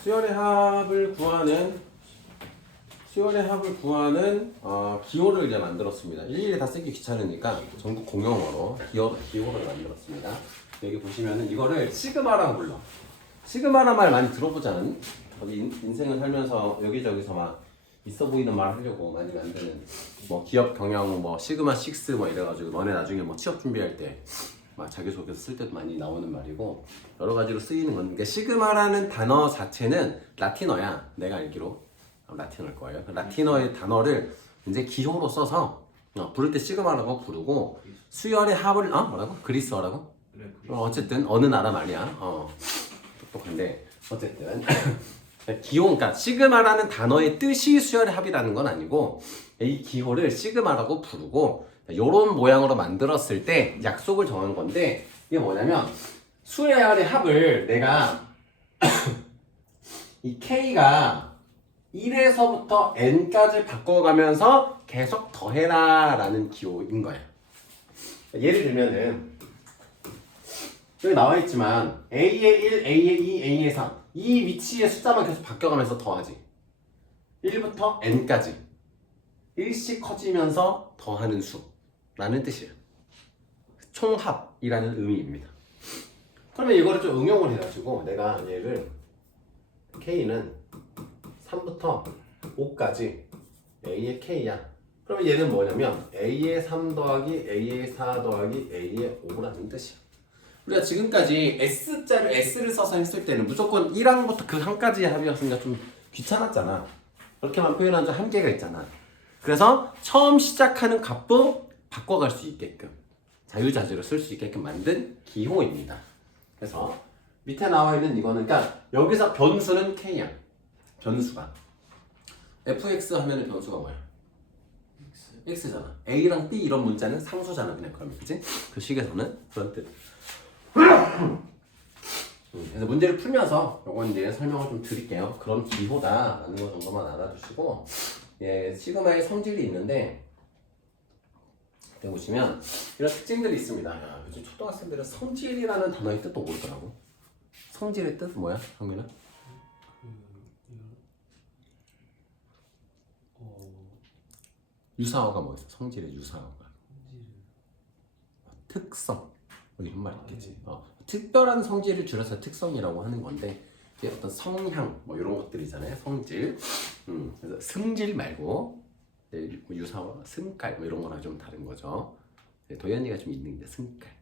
수열의 합을 구하는 기호를 이제 만들었습니다. 일일이 다 쓰기 귀찮으니까 전국 공용어로 기호를 만들었습니다. 여기 보시면은 이거를 시그마라고 불러. 시그마란 말 많이 들어보지 않았니? 우리 인생을 살면서 여기저기서 막 있어 보이는 말 하려고 많이 만드는 뭐 기업 경영 뭐 시그마 6 뭐 이래가지고 너네 나중에 뭐 취업 준비할 때 막 자기소개서 쓸 때도 많이 나오는 말이고 여러 가지로 쓰이는 건데 시그마라는 단어 자체는 라틴어야. 내가 알기로 라틴어일 거예요. 라틴어의 단어를 이제 기호로 써서 부를 때 시그마라고 부르고 수열의 합을 뭐라고? 그리스어라고? 어쨌든 어느 나라 말이야. 똑똑한데 어쨌든 기호, 그러니까 시그마라는 단어의 뜻이 수열의 합이라는 건 아니고 이 기호를 시그마라고 부르고 요런 모양으로 만들었을 때 약속을 정한 건데 이게 뭐냐면 수열의 합을 내가 이 K가 1에서부터 N까지 바꿔가면서 계속 더해라 라는 기호인 거야. 예를 들면은 여기 나와있지만 A의 1, A의 2, A의 3 이 위치의 숫자만 계속 바뀌어가면서 더하지. 1부터 N까지 1씩 커지면서 더하는 수라는 뜻이에요. 총합이라는 의미입니다. 그러면 이거를 좀 응용을 해가지고 내가 얘를 K는 3부터 5까지 A의 K야. 그러면 얘는 뭐냐면 A의 3 더하기 A의 4 더하기 A의 5라는 뜻이야. 우리가 지금까지 S를 써서 했을 때는 무조건 1항부터 그 항까지의 합이었으니까 좀 귀찮았잖아. 그렇게만 표현한 좀 한계가 있잖아. 그래서 처음 시작하는 값도 바꿔갈 수 있게끔 자유자재로 쓸 수 있게끔 만든 기호입니다. 그래서 밑에 나와 있는 이거는 그러니까 여기서 변수는 K야. 변수가 fx 하면은 변수가 뭐야? x잖아. a랑 b 이런 문자는 상수잖아. 그냥 그러면 그치? 그 식에서는 그런 뜻. 그래서 문제를 풀면서 요건 이제 설명을 좀 드릴게요. 그런 기호다라는 거 정도만 알아두시고 예, 시그마의 성질이 있는데 여기 보시면 이런 특징들이 있습니다. 야, 요즘 초등학생들은 성질이라는 단어의 뜻도 모르더라고. 성질의 뜻 뭐야, 성민아? 유사어가 뭐 있어? 성질의 유사어가 특성 뭐 이런 말 있겠지. 특별한 성질을 줄여서 특성이라고 하는 건데 이게 어떤 성향 뭐 이런 것들이잖아요. 성질. 그래서 승질 말고 유사어 승깔 뭐 이런 거랑 좀 다른 거죠. 도현이가 좀 있는 게 승깔.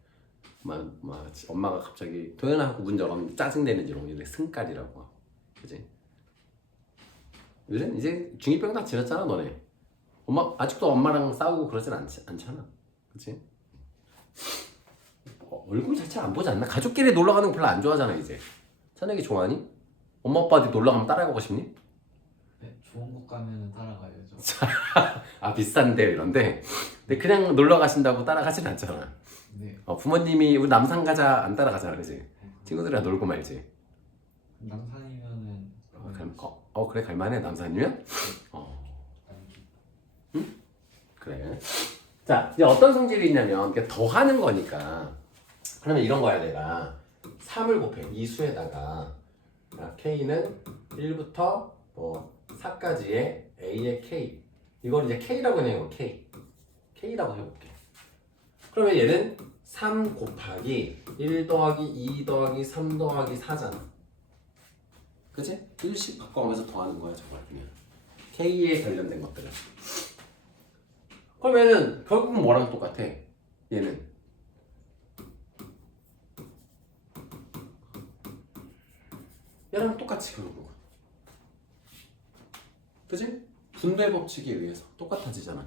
엄마가 갑자기 도현아하고 문 열었는데 짜증내는 이런 게 승깔이라고. 그지? 이제 중2병 다 지났잖아 너네. 아직도 엄마랑 싸우고 그러진 않잖아. 그치? 얼굴 자체 안 보지 않나? 가족끼리 놀러 가는 거 별로 안 좋아하잖아 이제. 찬혁이 좋아하니? 엄마 아빠 어디 놀러 가면 따라가고 싶니? 네, 좋은 곳 가면 따라가야죠. 비싼데 이런데. 근데 그냥 놀러 가신다고 따라가진 않잖아. 네. 부모님이 우리 남산 가자 안 따라가잖아, 그지? 친구들이랑 놀고 말지. 남산이면은 그래 갈만해 남산이면? 응? 그래. 자, 이제 어떤 성질이 있냐면 이게 더하는 거니까. 그러면 이런 거야 내가 3을 곱해 이 수에다가 K는 1부터 4까지의 A의 K 이걸 이제 K라고 해요. K라고 해볼게. 그러면 얘는 3 곱하기 1 더하기 2 더하기 3 더하기 4잖아. 그치? 1씩 바꿔가면서 더하는 거야 정말 그냥 K에 관련된 것들은. 그러면은 결국은 뭐랑 똑같아? 얘는 얘랑 똑같이 결국은. 그치? 분배 법칙에 의해서 똑같아지잖아.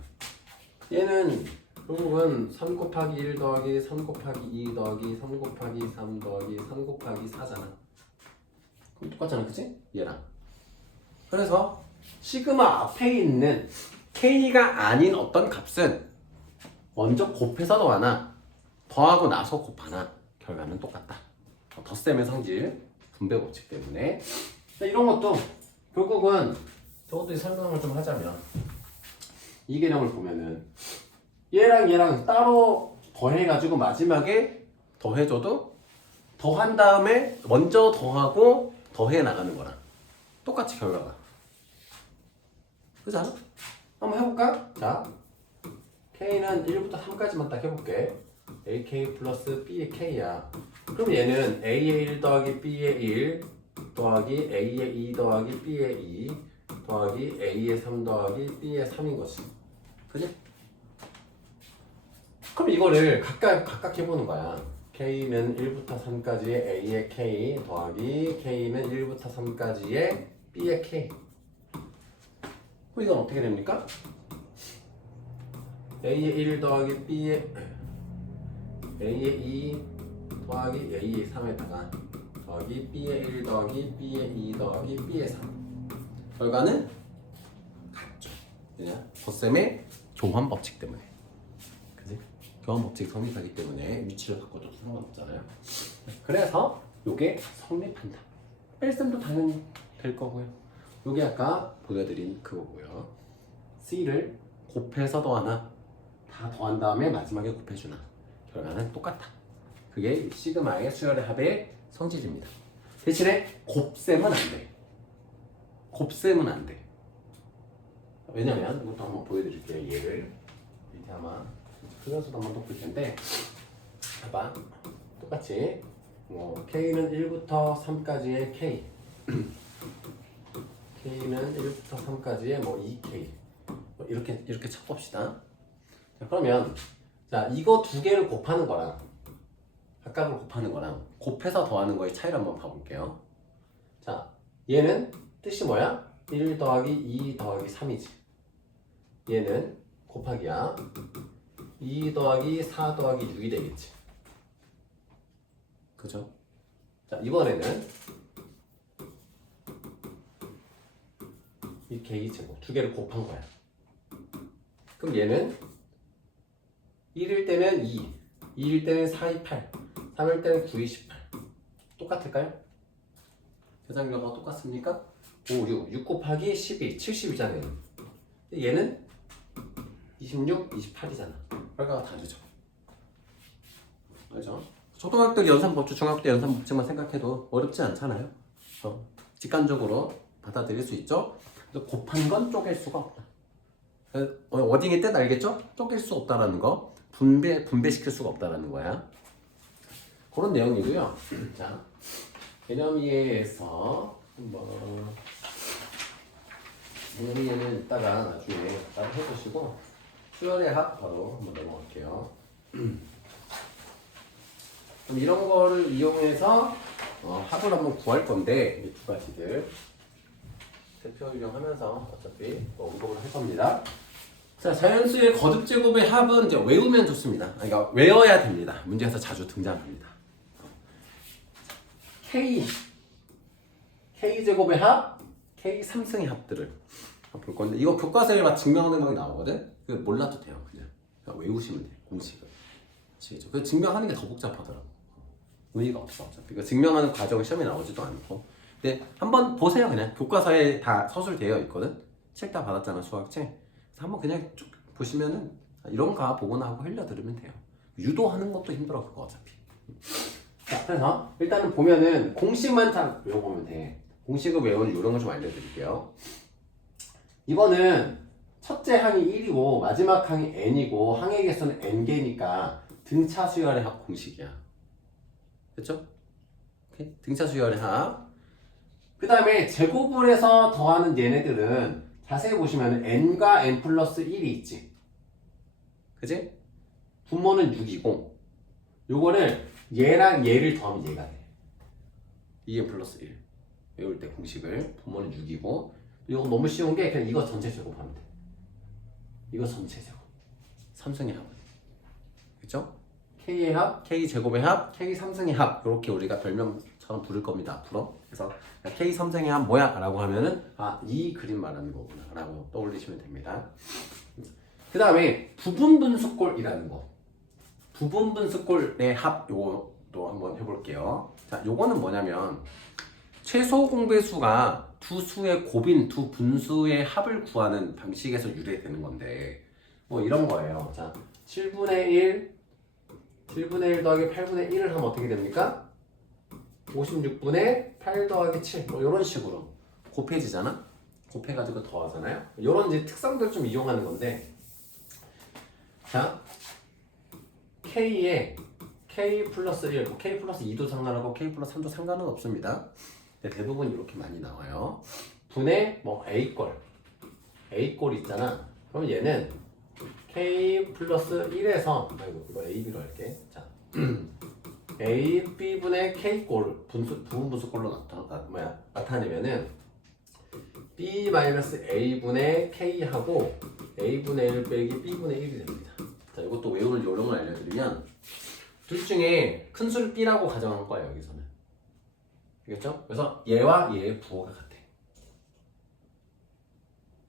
얘는 결국은 3 곱하기 1 더하기 3 곱하기 2 더하기 3 곱하기 3 더하기 3 곱하기 4잖아. 그럼 똑같잖아, 그치? 얘랑. 그래서 시그마 앞에 있는 K가 아닌 어떤 값은 먼저 곱해서 더하나 더하고 나서 곱하나 결과는 똑같다. 덧셈의 성질, 분배 법칙 때문에. 이런 것도 결국은 저것도 설명을 좀 하자면 이 개념을 보면은 얘랑 따로 더해가지고 마지막에 더해줘도 더한 다음에 먼저 더하고 더해 나가는 거랑 똑같이 결과가. 그렇지 않아? 한번 해볼까? 자, K는 1부터 3까지만 딱 해볼게. AK 플러스 B의 K야. 그럼 얘는 A의 1 더하기 B의 1 더하기 A의 2 더하기 B의 2 더하기 A의 3 더하기 B의 3인 거지. 그지? 그럼 이거를 각각 해보는 거야. K는 1부터 3까지의 A의 K 더하기 K는 1부터 3까지의 B의 K. 그럼 이건 어떻게 됩니까? A의 1 더하기 B의 A의 2 더하기 A의 3에다가 더하기 B의 1 더하기 B의 2 더하기 B의 3. 결과는 같죠. 그냥 덧셈의 교환 법칙 때문에. 그지? 교환 법칙 성립하기 때문에 위치를 바꿔도 상관없잖아요. 그래서 요게 성립한다. 뺄셈도 당연히 될 거고요. 요게 아까 보여드린 그거고요. C를 곱해서 더하나 다 더한 다음에 마지막에 곱해주나 결과는 똑같다. 그게 시그마의 수열의 합의 성질입니다. 대신에 곱셈은 안 돼. 곱셈은 안 돼. 왜냐면 이것도 한번 보여드릴게요. 얘를 이렇게 아마 그려서도 한번 덮을 텐데 봐봐. 똑같이 K는 1부터 3까지의 K K는 1부터 3까지의 2K 이렇게 쳐봅시다. 자, 그러면 자 이거 두 개를 곱하는 거랑 각각을 곱하는 거랑 곱해서 더하는 거의 차이를 한번 봐볼게요. 자 얘는 뜻이 뭐야? 1 더하기 2 더하기 3이지. 얘는 곱하기야. 2 더하기 4 더하기 6이 되겠지. 그죠? 자 이번에는 이 K제곱 두 개를 곱한 거야. 그럼 얘는 1일 때는 2, 2일 때는 4, 2, 8, 3일 때는 9, 2, 18 똑같을까요? 계산 결과가 똑같습니까? 5, 6 곱하기 12, 70이잖아요. 얘는 26, 28이잖아. 결과가 다르죠. 그렇죠? 초등학교 연산법칙, 중학교 때 연산법칙만 생각해도 어렵지 않잖아요. 직관적으로 받아들일 수 있죠. 그래서 곱한 건 쪼갤 수가 없다. 워딩의 뜻 알겠죠? 쪼갤 수 없다라는 거, 분배시킬 수가 없다라는 거야. 그런 내용이고요. 자, 개념 이해에서 한번 개념 이해는 이따가 나중에 따로 해보시고 수열의 합 바로 한번 넘어갈게요. 그럼 이런 거를 이용해서 합을 한번 구할 건데 이 두 가지들 대표 유형하면서 어차피 또 언급을 할 겁니다. 자, 자연수의 거듭 제곱의 합은 이제 외우면 좋습니다. 그러니까 외워야 됩니다. 문제에서 자주 등장합니다. K 제곱의 합, K 3승의 합들을 볼 건데 이거 교과서에 막 증명하는 방이 나오거든. 그 몰라도 돼요. 그냥 외우시면 돼요. 공식을. 아시겠죠? 그 증명하는 게 더 복잡하더라고. 의미가 없어. 어차피 그 증명하는 과정은 시험에 나오지도 않고. 근데 한번 보세요. 그냥 교과서에 다 서술되어 있거든. 책 다 받았잖아, 수학책. 그래서 한번 그냥 쭉 보시면은 이런가 보거나 하고 흘려 들으면 돼요. 유도하는 것도 힘들어 그거 어차피. 자, 그래서 일단은 보면은 공식만 잘 외워보면 돼. 공식을 외우는 이런 거 좀 알려드릴게요. 이거는 첫째 항이 1이고 마지막 항이 n이고 항의 개수는 n개니까 등차 수열의 합 공식이야. 됐죠? 오케이? 등차 수열의 합. 그 다음에 제곱을 해서 더하는 얘네들은 자세히 보시면 n과 n 플러스 1이 있지. 그지? 분모는 6이고 요거를 얘랑 얘를 더하면 얘가 돼. 2n 플러스 1 외울 때 공식을 분모는 6이고 이거 너무 쉬운 게 그냥 이거 전체 제곱하면 돼. 이거 전체 제곱 3승의 합. 그쵸? K의 합, K 제곱의 합, K 3승의 합 이렇게 우리가 별명처럼 부를 겁니다 앞으로. 그래서 K 3승의 합 뭐야? 라고 하면은 이 그림 말하는 거구나 라고 떠올리시면 됩니다. 그 다음에 부분분수꼴이라는 거. 부분분수꼴의 합 요것도 한번 해볼게요. 자, 요거는 뭐냐면 최소 공배수가 두 수의 곱인 두 분수의 합을 구하는 방식에서 유래되는 건데 뭐 이런 거예요. 자, 7분의 1 더하기 8분의 1을 하면 어떻게 됩니까? 56분의 8 더하기 7 뭐 이런 식으로 곱해지잖아. 곱해가지고 더하잖아요. 이런 이제 특성들 좀 이용하는 건데, 자 K에 K 플러스 1, 뭐 K 플러스 2도 상관하고 K 플러스 3도 상관은 없습니다. 근데 대부분 이렇게 많이 나와요. 분의 뭐 A꼴 있잖아. 그럼 얘는 K 플러스 1에서, 아이고 이거 AB로 할게. 자 A, B분의 K꼴 부분분수꼴로 나타내면은 B 마이너스 A분의 K하고 A분의 1 빼기 B분의 1이 됩니다. 자, 이것도 외우는 요령을 알려드리면 둘 중에 큰 수를 B라고 가정한 거예요, 여기서는. 알겠죠? 그래서 얘와 얘의 부호가 같아.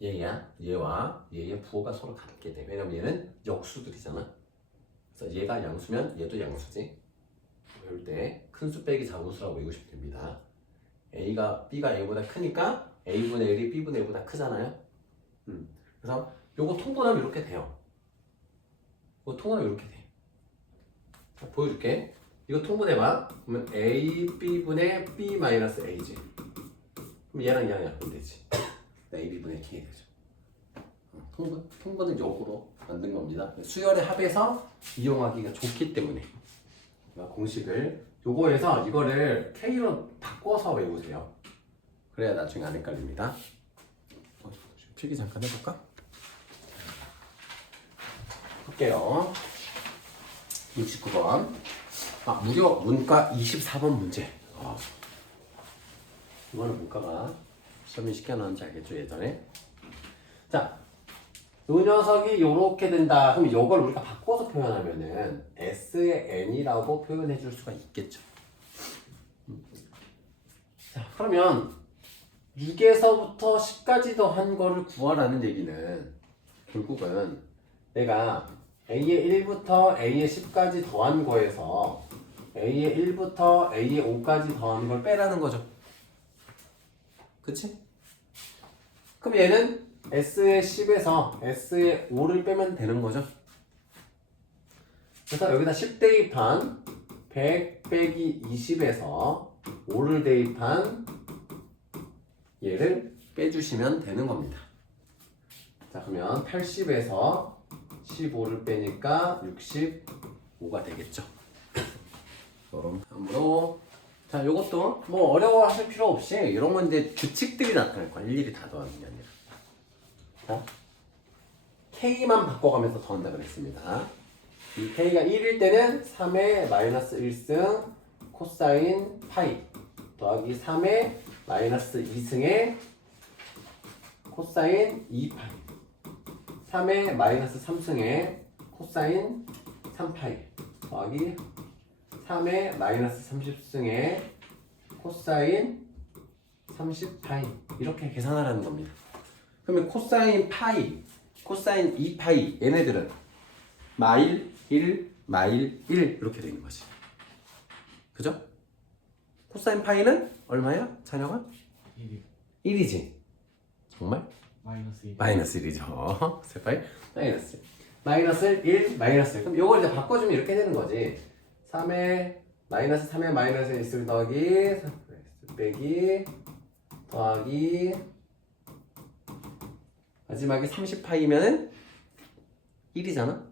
얘와 얘의 부호가 서로 같게 돼. 왜냐면 얘는 역수들이잖아. 그래서 얘가 양수면 얘도 양수지. 외울 때 큰 수 빼기 작은 수라고 외우시면 됩니다. B가 A보다 크니까 A분의 1이 B분의 1보다 크잖아요. 그래서 요거 통분하면 이렇게 돼요. 이거 통분하면 이렇게 돼. 자, 보여줄게. 이거 통분해봐. 그러면 A, B분의 B 마이너스 A지. 그럼 얘랑 약분 되지. A, B분의 K 되죠. 통분은 역으로 만든 겁니다. 수열의 합에서 이용하기가 좋기 때문에. 공식을 요거에서 이거를 K로 바꿔서 외우세요. 그래야 나중에 안 헷갈립니다. 필기 잠깐 해볼까? 볼게요. 69번. 무려 문과 24번 문제. 이거는 문과가 시험에 쉽게 나왔는지 알겠죠, 예전에? 자, 이 녀석이 요렇게 된다. 그럼 이걸 우리가 바꿔서 표현하면은 S의 N이라고 표현해 줄 수가 있겠죠. 자, 그러면 6에서부터 10까지 더한 거를 구하라는 얘기는 결국은 내가 A의 1부터 A의 10까지 더한 거에서 A의 1부터 A의 5까지 더한 걸 빼라는 거죠. 그치? 그럼 얘는 S의 10에서 S의 5를 빼면 되는 거죠. 그래서 여기다 10 대입한 100 빼기 20에서 5를 대입한 얘를 빼주시면 되는 겁니다. 자, 그러면 80에서 15를 빼니까 65가 되겠죠. 그럼 다음으로, 자, 요것도 뭐 어려워하실 필요 없이 이런 건 이제 규칙들이 나타날 거야. 일일이 다 더하는 게 아니라. 자, K만 바꿔가면서 더한다 그랬습니다. 이 K가 1일 때는 3의 마이너스 1승 코사인 파이 더하기 3의 마이너스 2승의 코사인 2파이 3의 마이너스 3승의 코사인 3파이 더하기 3의 마이너스 30승의 코사인 30파이 이렇게 계산하라는 겁니다. 그러면 코사인 파이, 코사인 2파이 얘네들은 마일 1, 마일 1 이렇게 되는 거지. 그죠? 코사인 파이는 얼마야? 자녀가? 1이 1이지. 정말? 마이너스 1. 마이너스 1이죠. 세파이 마이너스. 마이너스 1, 마이너스 1. 그럼 요걸 이제 바꿔주면 이렇게 되는 거지. 3의 마이너스 3의 마이너스 1 더하기 3 빼기 더하기 마지막에 30파이면은 1이잖아.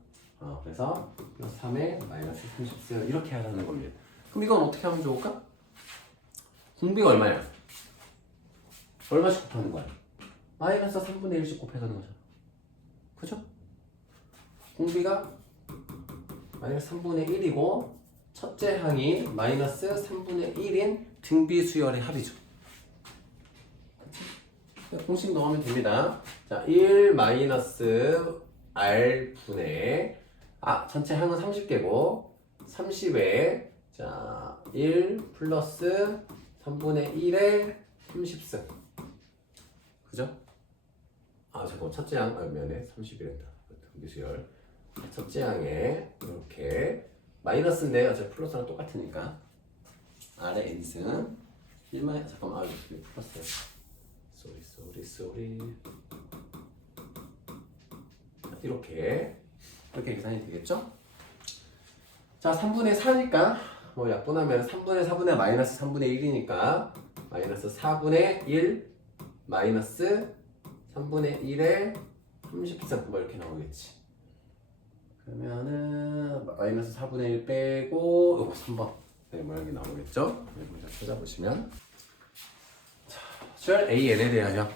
그래서 플러스 3의 마이너스 30 이렇게 하라는 겁니다. 그럼 이건 어떻게 하면 좋을까? 궁비가 얼마야? 얼마씩 곱하는 거야? 마이너스 3분의 1씩 곱해가는 거잖아. 그죠? 궁비가 마이너스 3분의 1이고 첫째 항이 마이너스 3분의 1인 등비 수열의 합이죠. 공식 넣으면 됩니다. 자, 1 마이너스 R분의 전체 항은 30개고 30에 자, 1 플러스 3분의 1의 30승. 그죠? 잠깐만. 첫째 항, 미안해. 30이랬다. 등비수열. 첫째 항에 이렇게 마이너스인데 어차피 플러스랑 똑같으니까 R의 N승 1만, 잠깐만. 이거 플러스야. 쏘리. 이렇게 계산이 되겠죠? 자, 3분의 4니까 뭐 약분하면 3분의 4분의 마이너스 3분의 1이니까 마이너스 4분의 1 마이너스 3분의 1에 33 뭐 이렇게 나오겠지. 그러면은 마이너스 4분의 1 빼고 이거 3번 네, 모양이 나오겠죠? 네, 먼저 찾아보시면 자, 절 AN에 대하여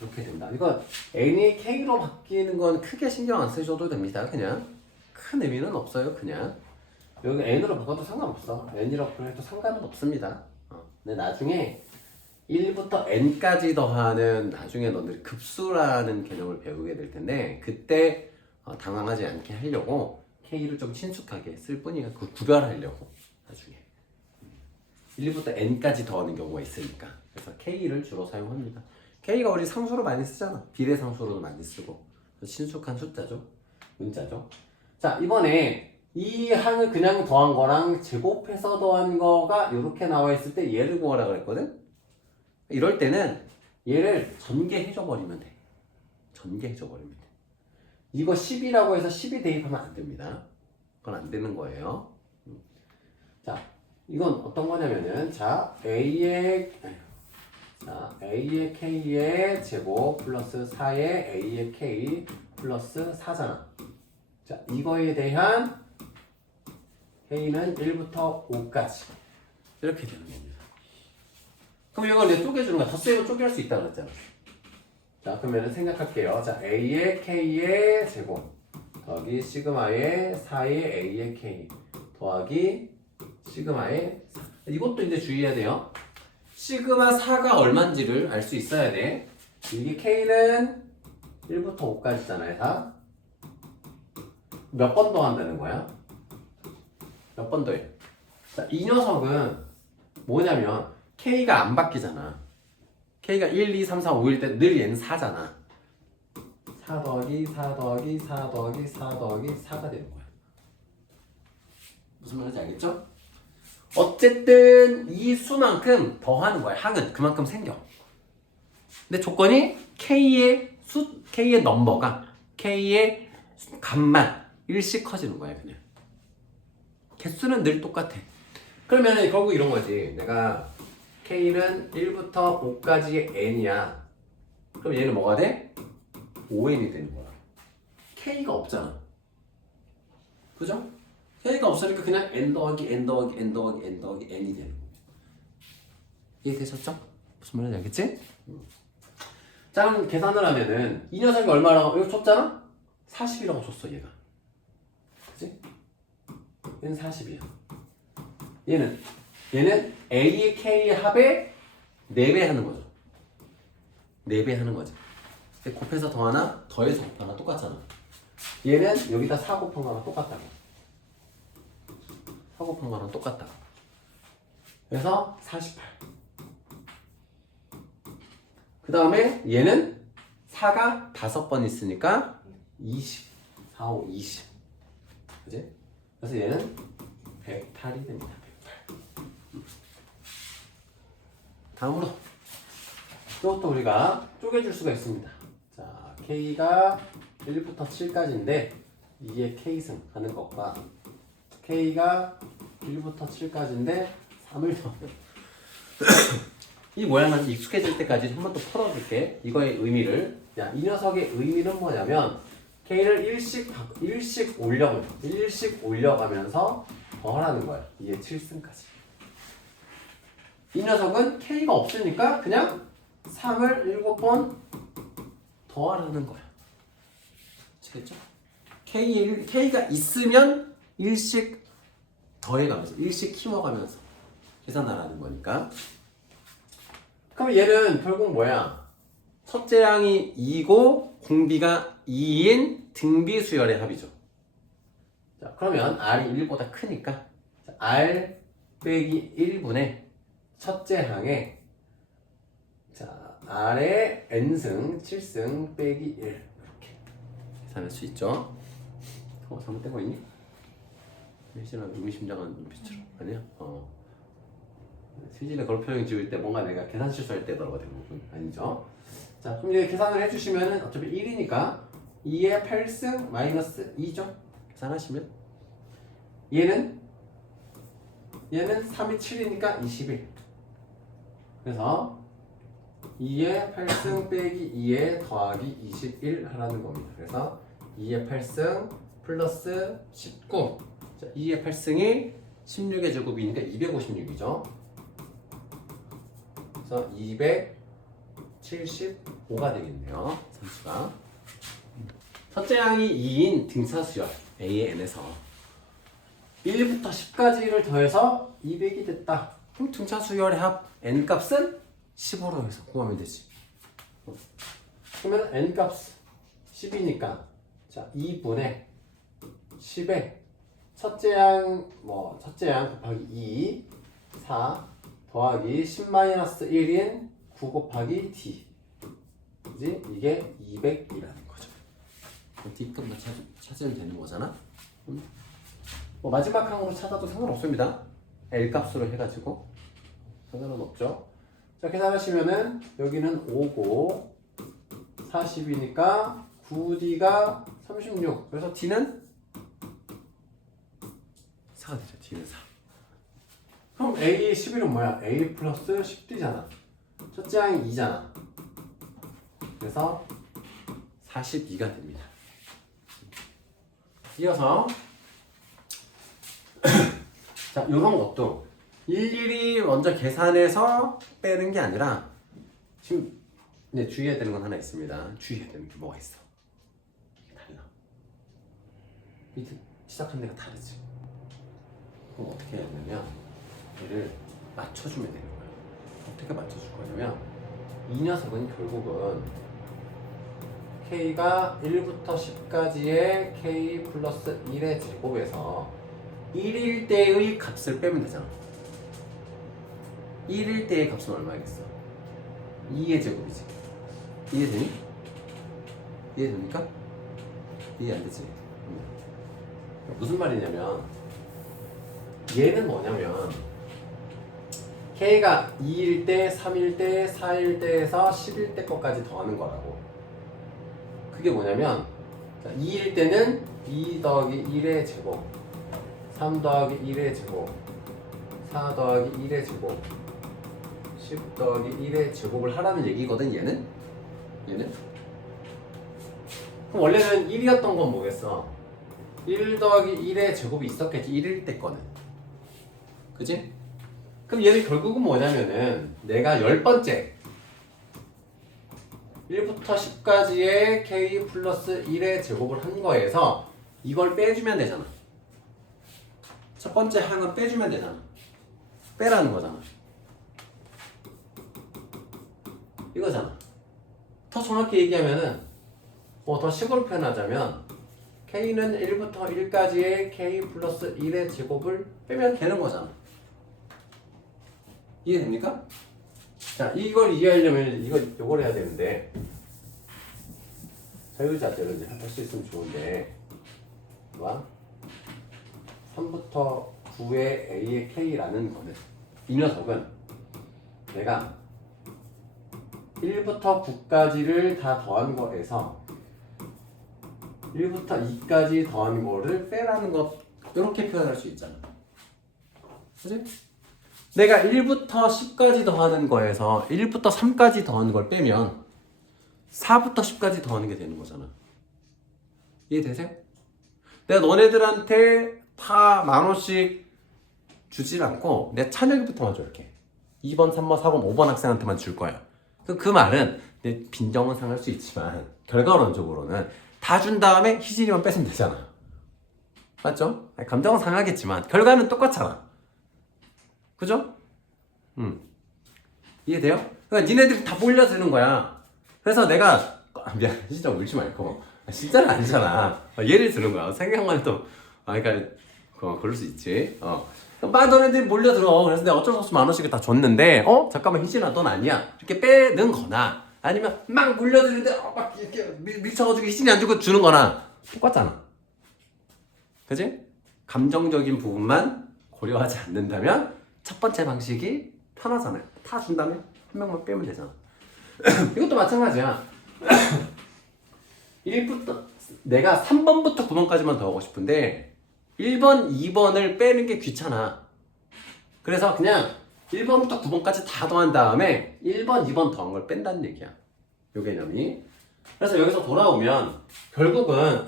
이렇게 된다. 이거 N이 K로 바뀌는 건 크게 신경 안 쓰셔도 됩니다. 그냥 큰 의미는 없어요. 그냥 여기 N으로 바꿔도 상관없어. N이라고 해도 상관은 없습니다. 근데 나중에 1부터 N까지 더하는 나중에 너희들이 급수라는 개념을 배우게 될 텐데 그때 당황하지 않게 하려고 K를 좀 친숙하게 쓸 뿐이야. 그 구별하려고 나중에 1부터 N까지 더하는 경우가 있으니까 그래서 K를 주로 사용합니다. K가 우리 상수로 많이 쓰잖아. 비례상수로도 많이 쓰고 친숙한 숫자죠. 문자죠. 자 이번에 이 항을 그냥 더한 거랑 제곱해서 더한 거가 이렇게 나와 있을 때 얘를 구하라 그랬거든. 이럴 때는 얘를 전개해줘 버리면 돼. 전개해줘 버리면 돼. 이거 10이라고 해서 10이 대입하면 안 됩니다. 그건 안 되는 거예요. 자 이건 어떤 거냐면은 자 A의 K의 제곱 플러스 4의 A의 K 플러스 4잖아. 자 이거에 대한 K는 1부터 5까지 이렇게 되는 겁니다. 그럼 이걸 내가 쪼개주는 거야. 덧셈으로 쪼개할 수 있다고 그랬잖아. 자 그러면 생각할게요. 자 A의 K의 제곱 더하기 시그마의 4의 A의 K 더하기 시그마의 4. 이것도 이제 주의해야 돼요. 시그마 4가 얼마인지를 알 수 있어야 돼. 이게 K는 1부터 5까지잖아요. 다. 몇 번 더한다는 거야? 몇 번 더해? 자, 이 녀석은 뭐냐면 K가 안 바뀌잖아. K가 1, 2, 3, 4, 5일 때 늘 얘는 4잖아. 4 더하기 4 더하기 4 더하기 4 더하기 4가 되는 거야. 무슨 말인지 알겠죠? 어쨌든 이 수만큼 더하는 거야. 항은 그만큼 생겨. 근데 조건이 K의 넘버가 K의 값만 일씩 커지는 거야. 그냥 개수는 늘 똑같아. 그러면 결국 이런 거지. 내가 K는 1부터 5까지의 N이야. 그럼 얘는 뭐가 돼? 5N이 되는 거야. K가 없잖아. 그죠? K가 없으니까 그냥 N 더하기 N 더하기 N 더하기 N 더하기 N이 되는 거야. 이해되셨죠? 무슨 말인지 알겠지? 자 그럼 계산을 하면은 이 녀석이 얼마라고 이거 줬잖아? 40이라고 줬어 얘가. 그치? 얘는 40이야. 얘는 A의 K의 합에 4배 하는 거죠. 4배 하는 거지. 곱해서 더하나 더해서 곱하나 똑같잖아. 얘는 여기다 4 곱한 거랑 똑같다고. 4 곱한 거랑 똑같다고. 그래서 48. 그 다음에 얘는 4가 5번 있으니까 20. 4, 5, 20. 그치? 그래서 얘는 108이 됩니다. 108. 다음으로 이것도 우리가 쪼개줄 수가 있습니다. 자, K가 1부터 7까지인데 이게 K승 하는 것과 K가 1부터 7까지인데 3을 더하면 이 모양은 익숙해질 때까지 한 번 더 풀어줄게. 이거의 의미를. 야, 이 녀석의 의미는 뭐냐면 K를 일씩 올려가면서 더하라는 거야. 이게 7승까지. 이 녀석은 K가 없으니까 그냥 3을 7번 더하라는 거야. 아시겠죠? K가 있으면 일씩 더해가면서 일씩 키워가면서 계산하라는 거니까. 그럼 얘는 결국 뭐야? 첫째 항이 2고 공비가 2인 등비수열의 합이죠. 자, 그러면 R이 1보다 크니까 자, R 빼기 1분의 첫째 항에 자, R의 N승 7승 빼기 1 이렇게 계산할 수 있죠. 잘못된 거 있니? 실은 의미심장한 눈빛으로 아니야? 실질에 그런 표정 지을 때 뭔가 내가 계산 실수할 때 들어가 되는 거군. 아니죠? 자, 그럼 이제 계산을 해주시면은 어차피 1이니까 2의 8승 마이너스 2죠? 계산하시면 얘는 3이 7이니까 21. 그래서 2의 8승 빼기 2의 더하기 21 하라는 겁니다. 그래서 2의 8승 플러스 19. 자, 2의 8승이 16의 제곱이니까 256이죠. 그래서 275가 되겠네요. 산수가. 첫째 항이 2인 등차수열 A의 n에서 1부터 10까지를 더해서 200이 됐다. 그럼 등차수열의 합 n 값은 10으로 해서 구하면 되지. 그러면 n 값 10이니까 자 2분의 10에 첫째 양 곱하기 2 4 더하기 10-1인 9 곱하기 d. 그지? 이게 200이라는 거죠. D값만 찾으면 되는 거잖아. 뭐 마지막 항으로 찾아도 상관없습니다. L 값으로 해가지고 상관은 없죠. 자, 계산하시면은 여기는 5고 40이니까 9D가 36. 그래서 D는 4가 되죠. D는 4. 그럼 A 11은 뭐야? A 플러스 10D잖아. 첫째 항이 2잖아. 그래서 42가 됩니다. 이어서 자, 요런 것도 일일이 먼저 계산해서 빼는 게 아니라 지금 주의해야 되는 건 하나 있습니다. 주의해야 되는 게 뭐가 있어? 이게 달라. 밑에 시작한 데가 다르지. 그럼 어떻게 해야 되냐면 얘를 맞춰주면 되는 거야. 어떻게 맞춰줄 거냐면 이 녀석은 결국은 K가 1부터 10까지의 K 플러스 1의 제곱에서 1일 때의 값을 빼면 되잖아. 1일 때의 값은 얼마겠어? 2의 제곱이지. 이해되니? 이해됩니까? 이해 안 되지? 무슨 말이냐면 얘는 뭐냐면 K가 2일 때, 3일 때, 4일 때에서 10일 때 것까지 더하는 거라고. 그게 뭐냐면 2일 때는 2 더하기 1의 제곱, 3 더하기 1의 제곱, 4 더하기 1의 제곱, 10 더하기 1의 제곱을 하라는 얘기거든. 얘는 그럼 원래는 1이었던 건 뭐겠어? 1 더하기 1의 제곱이 있었겠지. 1일 때 거는. 그치? 그럼 얘는 결국은 뭐냐면은 내가 10번째 1부터 10까지의 K 플러스 1의 제곱을 한 거에서 이걸 빼주면 되잖아. 첫 번째 항은 빼주면 되잖아. 빼라는 거잖아. 이거잖아. 더 정확히 얘기하면은 더 식으로 표현하자면 K는 1부터 1까지의 K 플러스 1의 제곱을 빼면 되는 거잖아. 이해됩니까? 자, 이걸 이해하려면 요걸 해야 되는데 자유자재로 이제 할 수 있으면 좋은데 봐. 3부터 9의 A의 K라는 거는 이 녀석은 내가 1부터 9까지를 다 더한 거에서 1부터 2까지 더한 거를 빼라는 것, 이렇게 표현할 수 있잖아. 그치? 내가 1부터 10까지 더하는 거에서 1부터 3까지 더하는 걸 빼면 4부터 10까지 더하는 게 되는 거잖아. 이해되세요? 내가 너네들한테 다 10,000원씩 주질 않고 내가 찬혁이부터만 줄게. 2번, 3번, 4번, 5번 학생한테만 줄 거야. 그 말은 내 빈정은 상할 수 있지만 결과론적으로는 다 준 다음에 희진이만 뺏으면 되잖아. 맞죠? 감정은 상하겠지만 결과는 똑같잖아. 그죠? 이해돼요? 그러니까 니네들이 다 몰려드는 거야. 그래서 내가 미안, 진짜 울지 말고 진짜는 아니잖아. 예를 드는 거야. 생각만 해도 그러니까 그럴 수 있지. 막 너네들이 몰려들어. 그래서 내가 어쩔 수 없이 10,000원씩을 다 줬는데 잠깐만 희진아 넌 아니야. 이렇게 빼는 거나 아니면 막 몰려드는데 막 이렇게 미쳐가지고 희진이 안 주고 주는 거나 똑같잖아. 그지? 감정적인 부분만 고려하지 않는다면 첫 번째 방식이 편하잖아요. 다 준 다음에 한 명만 빼면 되잖아. 이것도 마찬가지야. 1부터 내가 3번부터 9번까지만 더 하고 싶은데 1번, 2번을 빼는 게 귀찮아. 그래서 그냥 1번부터 9번까지 다 더한 다음에 1번, 2번 더한 걸 뺀다는 얘기야. 요 개념이. 그래서 여기서 돌아오면 결국은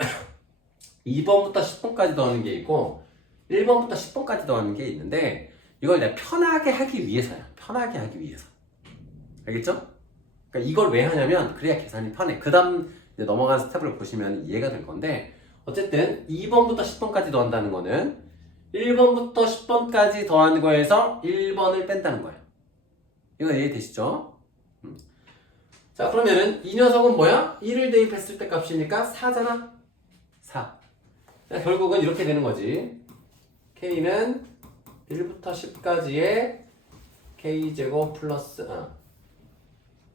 2번부터 10번까지 더하는 게 있고 1번부터 10번까지 더하는 게 있는데 이걸 내가 편하게 하기 위해서야. 편하게 하기 위해서. 알겠죠? 그러니까 이걸 왜 하냐면 그래야 계산이 편해. 그 다음 넘어가는 스텝을 보시면 이해가 될 건데 어쨌든 2번부터 10번까지 더한다는 거는 1번부터 10번까지 더하는 거에서 1번을 뺀다는 거예요. 이거 이해되시죠? 자, 그러면은 이 녀석은 뭐야? 1을 대입했을 때 값이니까 4잖아. 4. 자, 결국은 이렇게 되는 거지. K는 1부터 10까지의 K제곱 플러스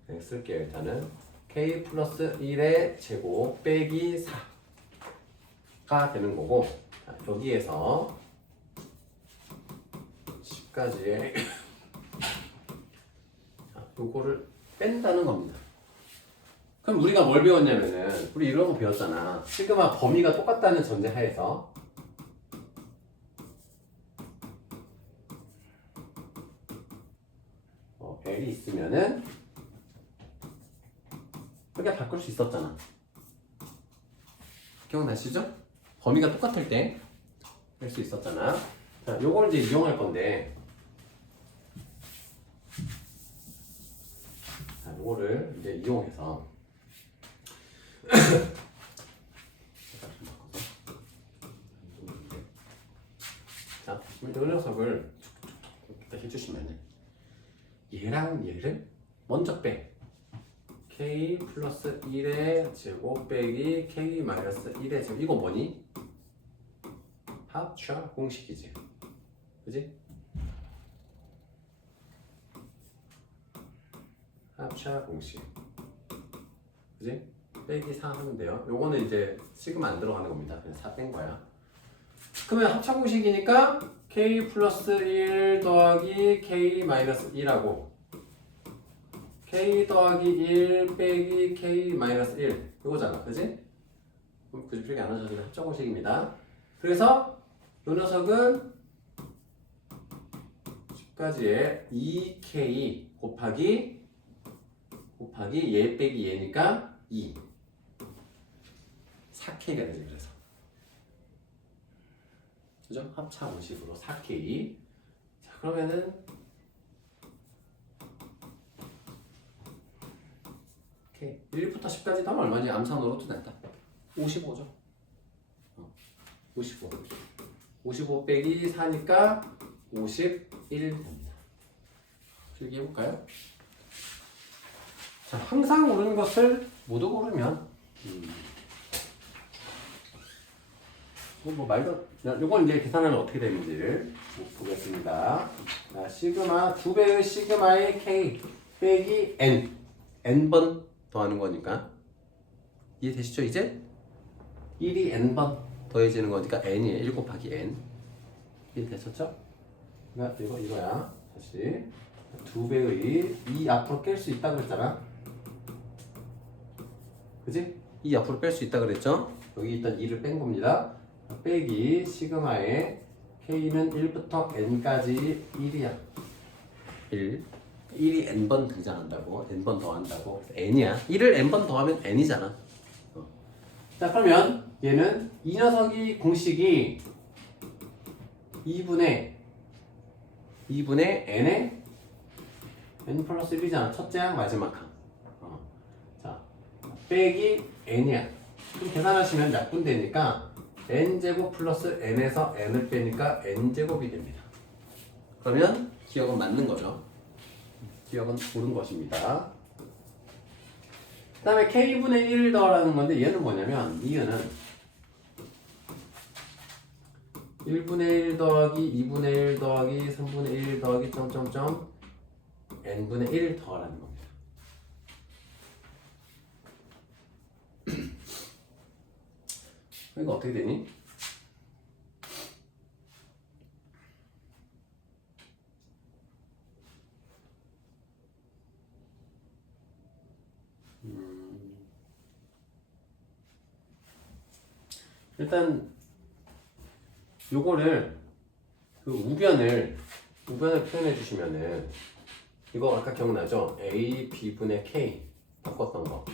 네, 쓸게요. 일단은 K 플러스 1의 제곱 빼기 4가 되는 거고 자, 여기에서 10까지의 요거를 뺀다는 겁니다. 그럼 우리가 뭘 배웠냐면은 우리 이런 거 배웠잖아. 시그마 범위가 똑같다는 전제하에서 L이 있으면은 이렇게 바꿀 수 있었잖아. 기억나시죠? 범위가 똑같을 때 할 수 있었잖아. 자, 요걸 이제 이용할 건데 자, 요거를 이제 이용해서 자, 이 녀석을 이렇게 해주시면은 얘랑 얘를 먼저 빼. K 플러스 1의 제곱 빼기 K 마이너스 1의 제곱. 이거 뭐니? 합차 공식이지. 그지? 합차 공식. 그지? 빼기 4 하면 돼요. 요거는 이제 시그마 안 들어가는 겁니다. 그냥 4 뺀 거야. 그러면 합차 공식이니까 K 플러스 1 더하기 K 마이너스 1하고 K 더하기 1 빼기 K 마이너스 1 이거잖아. 그지? 그럼 굳이 필기 안 하셔도 합차 공식입니다. 그래서 이 녀석은 10까지의 2K 곱하기 얘 빼기 얘니까 2 4K가 되지. 그래서 그죠? 합차 공식으로 4K. 자, 그러면은 K 1부터 10까지 하면 얼마냐? 암산으로 또 냈다. 55죠. 55. 55 빼기 4니까 51 됩니다. 필기해볼까요? 자, 항상 오르는 것을 모두 고르면 뭐 말도 요건 이제 계산하면 어떻게 되는지를 보겠습니다. 자, 시그마 2배의 시그마의 K 빼기 N번 더하는 거니까 이해되시죠? 이제 1이 N번 더해지는 거니까 N이에요. 1 곱하기 N. 이해되셨죠? 그러니까 이거야. 다시 2배의 2 앞으로 뺄 수 있다 그랬잖아. 그지? 2 앞으로 뺄 수 있다 그랬죠? 여기 일단 2를 뺀 겁니다. 빼기 시그마의 K는 1부터 N까지 1이야. 1이 N번 등장한다고. N번 더한다고. N이야. 1을 N번 더하면 N이잖아. 자, 그러면 얘는 이 녀석이 공식이 2분의 N의 N 플러스 1이잖아. 첫째 항 마지막 항. 자, 빼기 N이야. 그럼 계산하시면 약분되니까 N제곱 플러스 N에서 N을 빼니까 N제곱이 됩니다. 그러면 기억은 맞는 거죠. 기억은 옳은 것입니다. 그 다음에 K분의 1 더하라는 건데 얘는 뭐냐면 이유는 1분의 1 더하기 2분의 1 더하기 3분의 1 더하기 점점점 N분의 1 더하라는 겁니다. 이거 어떻게 되니? 일단 요거를 그 우변을 우변을 표현해 주시면은 이거 아까 기억나죠? a b분의 k 바꿨던 거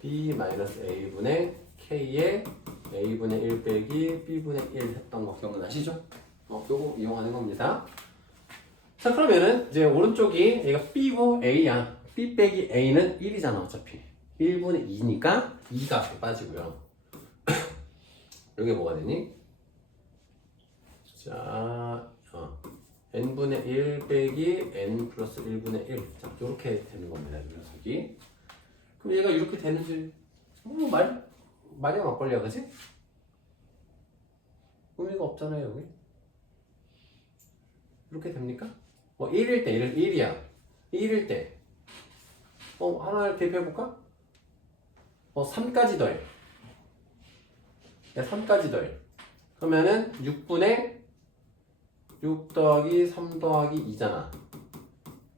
b-a분의 k에 a분의 1 빼기 b분의 1 했던 거 기억나시죠? 요거 이용하는 겁니다. 자 그러면은 이제 오른쪽이 얘가 b고 a야. b 빼기 a는 1이잖아 어차피 1분의 2니까 2가 빠지고요. 여기 뭐가 되니? 자 n분의 1 빼기 n 플러스 1분의 1. 자, 이렇게 되는 겁니다. 이 녀석이. 그럼 얘가 이렇게 되는지 말이 막걸리야, 그지? 의미가 없잖아요, 여기. 이렇게 됩니까? 1일 때, 1이야. 1일 때. 하나를 대입해볼까? 3까지 더해. 야, 3까지 더해. 그러면은 6분의 6 더하기 3 더하기 2잖아.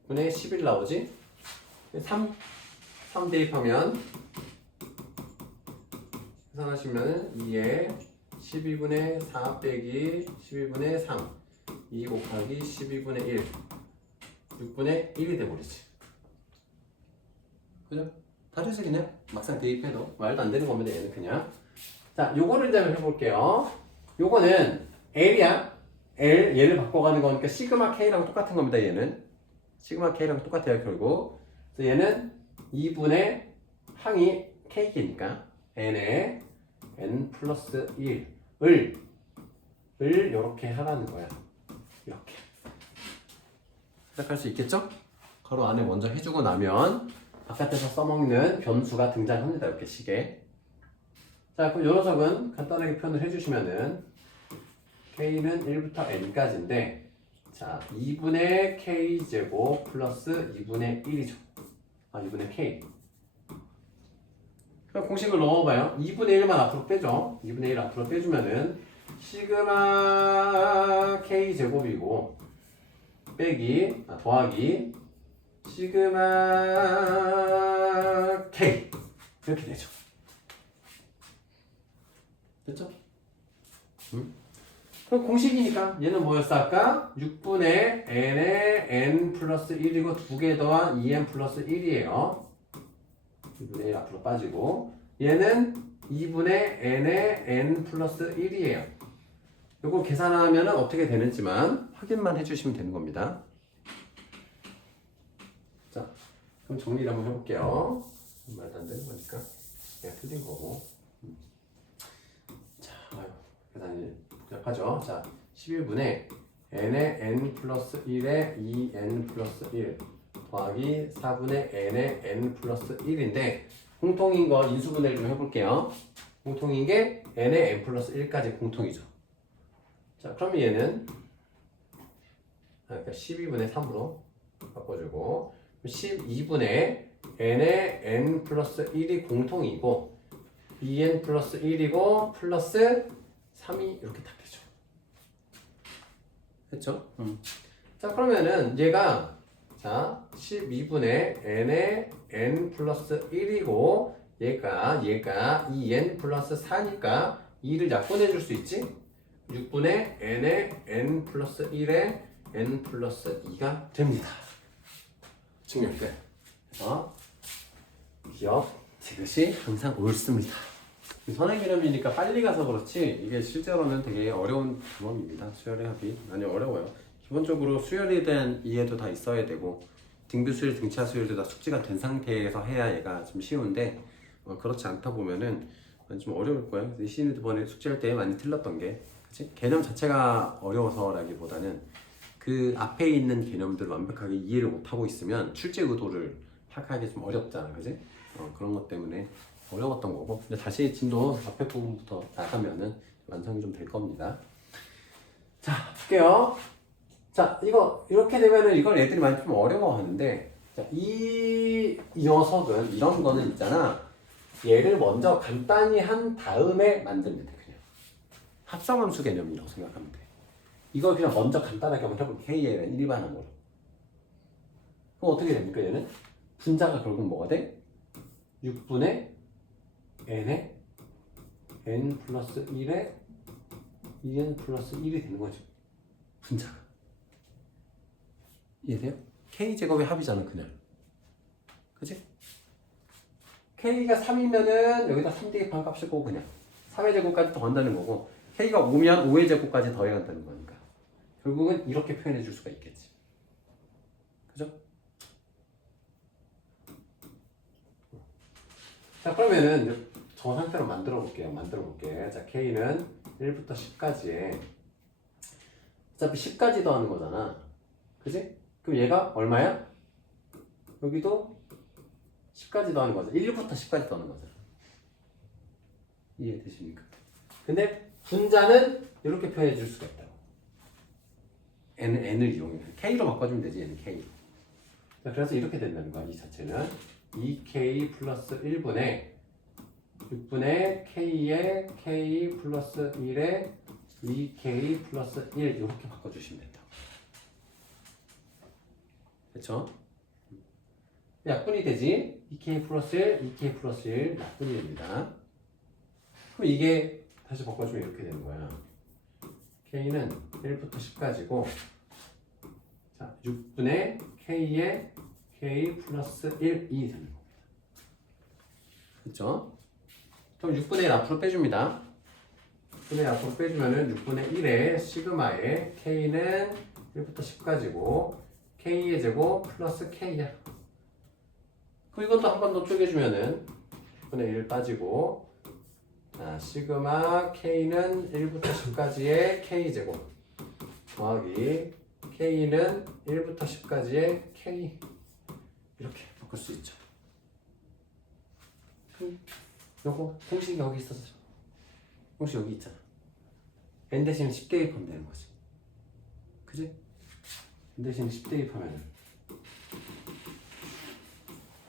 분의 11 나오지? 3 대입하면 계산하시면 2에 12분의 4 빼기 12분의 3 2 곱하기 12분의 1 6분의 1이 돼버리지. 그죠? 다르지 그냥 막상 대입해도 말도 안 되는 겁니다. 얘는 그냥. 자 요거를 이제 한번 해볼게요. 요거는 L이야. 얘를 바꿔가는 거니까 시그마 K랑 똑같은 겁니다. 얘는 시그마 K랑 똑같아요. 결국 그래서 얘는 2분의 항이 K니까 N에 N 플러스 1을 이렇게 하라는 거야. 이렇게 시작할 수 있겠죠? 가로 안에 먼저 해주고 나면 바깥에서 써먹는 변수가 등장합니다. 이렇게 식에. 자 그럼 이 녀석은 간단하게 표현을 해주시면은 K는 1부터 N까지인데 자 2분의 K제곱 플러스 2분의 1이죠. 2분의 K. 그럼 공식을 넣어봐요. 2분의 1만 앞으로 빼죠. 2분의 1 앞으로 빼주면은 시그마 K제곱이고 빼기 더하기 시그마 K 이렇게 되죠. 됐죠? 그럼 공식이니까 얘는 뭐였어 아까? 6분의 n에 n 플러스 1이고 2개 더한 2n 플러스 1이에요. 2분의 1 앞으로 빠지고 얘는 2분의 n에 n 플러스 1이에요. 이거 계산하면 어떻게 되는지만 확인만 해주시면 되는 겁니다. 자, 그럼 정리를 한번 해볼게요. 말도 안 되는 거니까 그냥 틀린 거고. 자, 계산이 복잡하죠. 자, 11분의 n에 n 플러스 1에 2n 플러스 1 더하기 4분의 n에 n 플러스 1인데 공통인 거 인수분해를 좀 해볼게요. 공통인 게 n에 n 플러스 1까지 공통이죠. 자, 그럼 얘는 그러니까 12분의 3으로 바꿔주고 12분의 n에 n 플러스 1이 공통이고 2n 플러스 1이고 플러스 3이 이렇게 딱 되죠. 됐죠? 자 그러면은 얘가 자 12분의 n에 n 플러스 1이고 얘가 2n 플러스 4니까 2를 약분해 줄 수 있지? 6분의 n에 n 플러스 1에 n 플러스 2가 됩니다. 증명 끝. 기억 이것이 항상 옳습니다. 선행 개념이니까 빨리 가서 그렇지 이게 실제로는 되게 어려운 개념입니다. 수열의 합이 많이 어려워요. 기본적으로 수열에 대한 이해도 다 있어야 되고 등비 수열, 등차 수열도 다 숙지가 된 상태에서 해야 얘가 좀 쉬운데 그렇지 않다 보면은 좀 어려울 거예요. 시인이 이번에 숙제할 때 많이 틀렸던 게 그치? 개념 자체가 어려워서라기보다는 그 앞에 있는 개념들을 완벽하게 이해를 못하고 있으면 출제 의도를 파악하기 좀 어렵잖아, 그지? 그런 것 때문에 어려웠던 거고. 근데 다시 진도 앞에 부분부터 나가면은 완성이 좀 될 겁니다. 자, 볼게요. 자, 이거 이렇게 되면은 이걸 애들이 많이 좀 어려워하는데, 자, 이 녀석은 이런 거는 있잖아. 얘를 먼저 간단히 한 다음에 만들면 돼, 그냥. 합성함수 개념이라고 생각하면 돼. 이걸 그냥 먼저 간단하게 한번 해볼게. K에는 일반항으로. 그럼 어떻게 됩니까, 얘는? 분자가 결국 뭐가 돼? 6분의 n에 n 플러스 1에 2n 플러스 1이 되는 거죠. 분자가. 이해돼요? K제곱의 합이잖아 그냥. 그치? K가 3이면은 여기다 3 대입한 값일 거고 그냥 3의 제곱까지 더한다는 거고 K가 5면 5의 제곱까지 더해간다는 거니까 결국은 이렇게 표현해 줄 수가 있겠지. 그죠? 자 그러면은 저 상태로 만들어 볼게요. 자 K는 1부터 10까지에 어차피 10까지 더하는 거잖아. 그지? 그럼 얘가 얼마야? 여기도 10까지 더하는 거죠. 1부터 10까지 더하는 거잖아. 이해되십니까? 근데 분자는 이렇게 표현해 줄 수가 있다고. n을 이용해. k로 바꿔주면 되지. 얘는 k. 자, 그래서 이렇게 된다는 거야. 이 자체는 2k 플러스 1분의 6분의 k에 k 플러스 1에 2k 플러스 1 이렇게 바꿔주시면 된다. 그렇죠? 약분이 되지? 2k 플러스 1, 2k 플러스 1 약분이 됩니다. 그럼 이게 다시 바꿔주면 이렇게 되는 거야. k는 1부터 10까지고 자 6분의 k에 k 플러스 1이 되는 겁니다. 그렇죠? 그럼 6분의 1 앞으로 빼줍니다. 6분의 1 앞으로 빼주면은 6분의 1에 시그마에 k는 1부터 10까지고 k의 제곱 플러스 k야. 그럼 이것도 한 번 더 쪼개주면은 6분의 1 빠지고 자, 시그마 k는 1부터 10까지의 k제곱 더하기 k는 1부터 10까지의 k 이렇게 바꿀 수 있죠. 요거 공식이 여기 있었어. 공식 여기 있잖아. n 대신 10 대입하면 되는 거지. 그지? n 대신 10 대입하면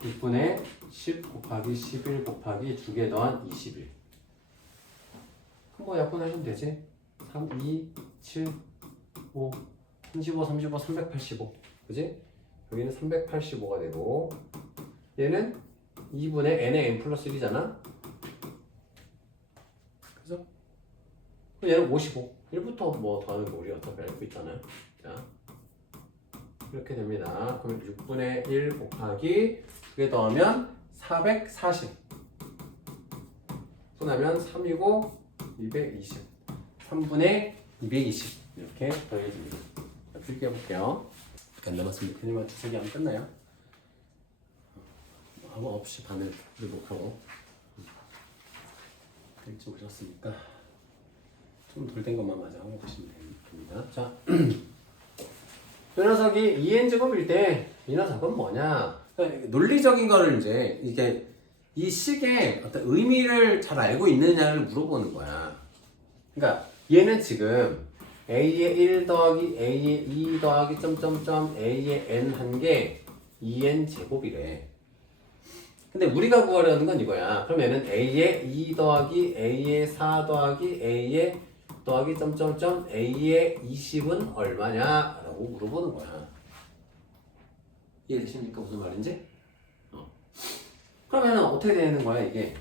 6분의 10 곱하기 11 곱하기 2개 더한 21. 그럼 뭐 약분하시면 되지. 3, 2, 7, 5, 35, 35, 385. 그지? 여기는 385가 되고 얘는 2분의 n의 n 플러스 1이잖아. 그죠? 그럼 얘는 55. 1부터 뭐 더하는 거 우리 어차피 알고 있잖아요. 자, 이렇게 됩니다. 그럼 6분의 1 곱하기 2개 더하면 440. 또 나면 3이고 220. 3분의 220. 이렇게 더해집니다. 자, 필기 해볼게요. 안 남았습니다. 그냥 주석이 하면 끝나요. 아무 9시 반을 목표로 일찍 오셨으니까 좀 덜 된 것만 마저 하고 가시면 됩니다. 자, 이 녀석이 2n제곱일 때 이 녀석은 뭐냐? 그러니까 논리적인 거를 이제 이게 이 식의 어떤 의미를 잘 알고 있느냐를 물어보는 거야. 그러니까 얘는 지금 a의 1 더하기 a의 2 더하기 점점점 a의 n 한 게 2n 제곱이래. 근데 우리가 구하려는 건 이거야. 그럼 얘는 a의 2 더하기 a의 4 더하기 a의 더하기 점점점 a의 20은 얼마냐? 라고 물어보는 거야. 이해되십니까? 무슨 말인지? 그러면 어떻게 되는 거야 이게?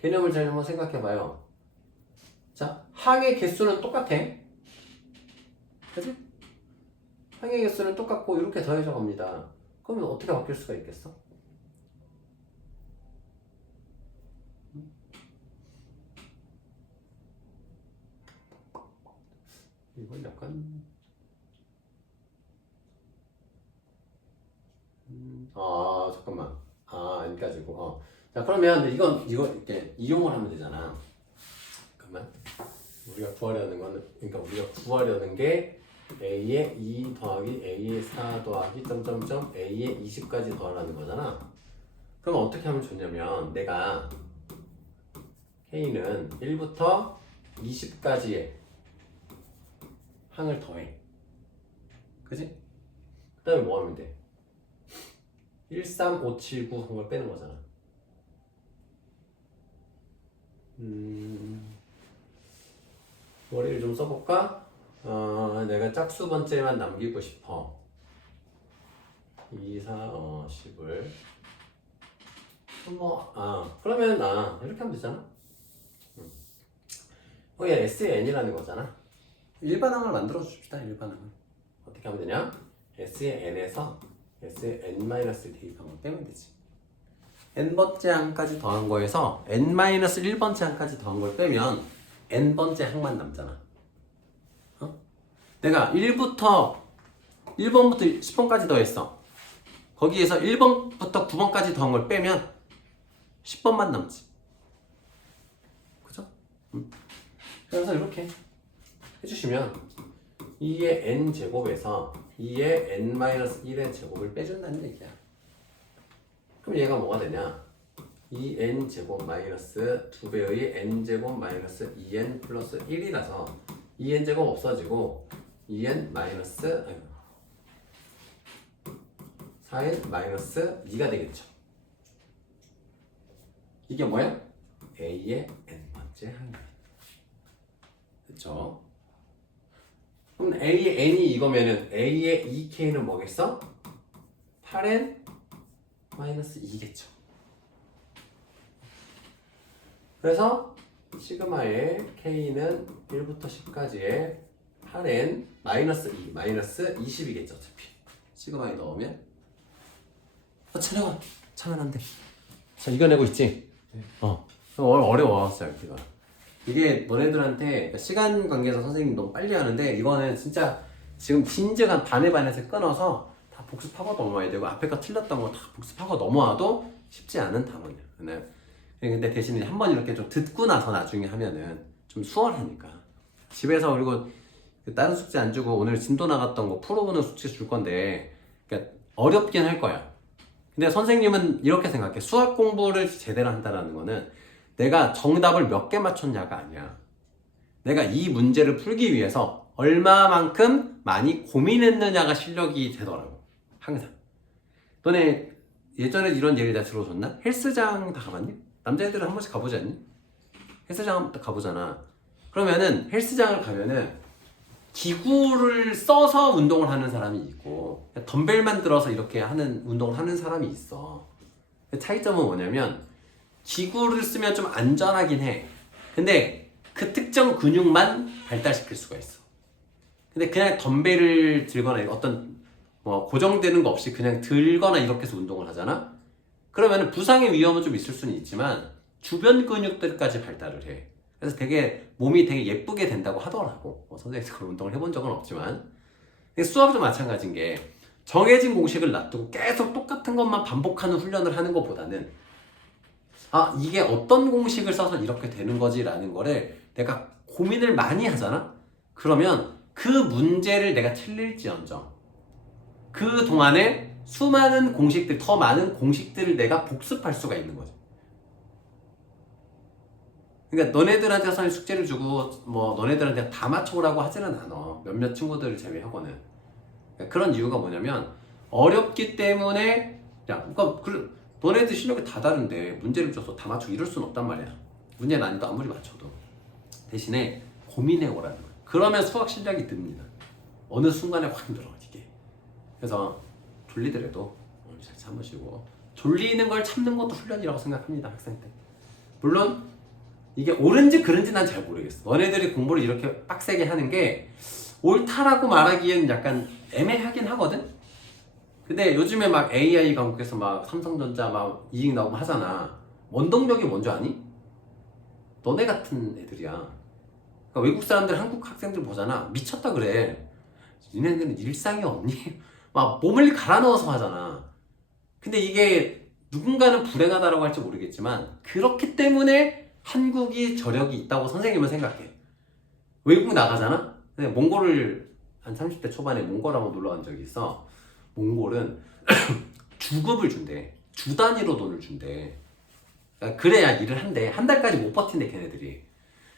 개념을 잘 한번 생각해 봐요. 자, 항의 개수는 똑같아. 그치? 항의 개수는 똑같고 이렇게 더해져 갑니다. 그러면 어떻게 바뀔 수가 있겠어? 이건 약간 잠깐만. N까지고. 자, 그러면 이거 이렇게 이용을 하면 되잖아. 잠깐만. 우리가 구하려는 게 a의 2 더하기 a의 4 더하기 점점점 a의 20까지 더하라는 거잖아. 그럼 어떻게 하면 좋냐면 내가 k는 1부터 20까지의 항을 더해. 그지? 그 다음에 뭐 하면 돼? 1, 3, 5, 7, 9 한 걸 빼는 거잖아. 머리를 좀 써볼까? 내가 짝수 번째만 남기고 싶어. 2, 4, 10을. 그러면 이렇게 하면 되잖아. 얘 SN이라는 거잖아. 일반항을 만들어 줍시다. 일반항을. 어떻게 하면 되냐? S의 n에서 S의 n-1 더한 걸 빼면 되지. n번째 항까지 더한 거에서 n-1번째 항까지 더한 걸 빼면 n번째 항만 남잖아. 어? 내가 1번부터 10번까지 더했어. 거기에서 1번부터 9번까지 더한 걸 빼면 10번만 남지. 그죠? 그래서 이렇게 해주시면 2의 n제곱에서 2의 n-1의 제곱을 빼준다는 얘기야. 그럼 얘가 뭐가 되냐? 2n제곱 마이너스 2배의 n제곱 마이너스 2n 플러스 1이라서 2n제곱 없어지고 2n 마이너스 4n 마이너스 2가 되겠죠. 이게 뭐야? a의 n번째 항이야. 그쵸? 그럼 a의 n이 이거면은 a의 2k는 뭐겠어? 8n 마이너스 2겠죠. 그래서 시그마의 k는 1부터 10까지의 8n 마이너스 2 마이너스 20이겠죠. 어차피 시그마에 넣으면 채나가 차면 안 돼. 자 이겨내고 있지? 네. 어려웠어요 이게 너네들한테 시간 관계에서 선생님이 너무 빨리 하는데 이거는 진짜 지금 진즉 한 반에 반에서 끊어서 다 복습하고 넘어와야 되고 앞에 거 틀렸던 거 다 복습하고 넘어와도 쉽지 않은 단원이야. 근데 대신에 한번 이렇게 좀 듣고 나서 나중에 하면은 좀 수월하니까 집에서 그리고 다른 숙제 안 주고 오늘 진도 나갔던 거 풀어보는 숙제 줄 건데 그러니까 어렵긴 할 거야. 근데 선생님은 이렇게 생각해. 수학 공부를 제대로 한다는 거는 내가 정답을 몇 개 맞췄냐가 아니야. 내가 이 문제를 풀기 위해서 얼마만큼 많이 고민했느냐가 실력이 되더라고. 항상. 너네 예전에 이런 얘기 다 들어줬나? 헬스장 다 가봤니? 남자애들은 한 번씩 가보지 않니? 헬스장 가보잖아. 그러면은 헬스장을 가면은 기구를 써서 운동을 하는 사람이 있고 덤벨만 들어서 이렇게 하는 운동을 하는 사람이 있어. 차이점은 뭐냐면 기구를 쓰면 좀 안전하긴 해. 근데 그 특정 근육만 발달시킬 수가 있어. 근데 그냥 덤벨을 들거나 어떤 고정되는 거 없이 그냥 들거나 이렇게 해서 운동을 하잖아? 그러면 부상의 위험은 좀 있을 수는 있지만 주변 근육들까지 발달을 해. 그래서 되게 몸이 되게 예쁘게 된다고 하더라고. 선생님이 그런 운동을 해본 적은 없지만. 수학도 마찬가지인 게 정해진 공식을 놔두고 계속 똑같은 것만 반복하는 훈련을 하는 것보다는 이게 어떤 공식을 써서 이렇게 되는 거지 라는 거를 내가 고민을 많이 하잖아? 그러면 그 문제를 내가 틀릴지언정 그 동안에 수많은 공식들, 더 많은 공식들을 내가 복습할 수가 있는 거지. 그러니까 너네들한테 선생님 숙제를 주고 너네들한테 다 맞춰오라고 하지는 않아. 몇몇 친구들을 제외하고는. 그러니까 그런 이유가 뭐냐면 어렵기 때문에 너네들 실력이 다 다른데 문제를 줘서 다 맞추고 이럴 수는 없단 말이야. 문제 난이도 아무리 맞춰도. 대신에 고민해오라는 거야. 그러면 수학 실력이 듭니다. 어느 순간에 확 힘들어 이게. 그래서 졸리더라도 잘 참으시고 졸리는 걸 참는 것도 훈련이라고 생각합니다. 학생 때. 물론 이게 옳은지 그른지 난 잘 모르겠어. 너네들이 공부를 이렇게 빡세게 하는 게 옳다라고 말하기엔 약간 애매하긴 하거든? 근데 요즘에 막 AI 과목에서 막 삼성전자 막 이익 나오고 하잖아. 원동력이 뭔지 아니? 너네 같은 애들이야. 그러니까 외국 사람들 한국 학생들 보잖아. 미쳤다 그래. 니네들은 일상이 없니? 막 몸을 갈아 넣어서 하잖아. 근데 이게 누군가는 불행하다라고 할지 모르겠지만 그렇기 때문에 한국이 저력이 있다고 선생님은 생각해. 외국 나가잖아? 근데 몽골을 한 30대 초반에 몽골 한번 놀러 간 적이 있어. 몽골은 주급을 준대. 주 단위로 돈을 준대. 그러니까 그래야 일을 한대. 한 달까지 못 버틴대 걔네들이.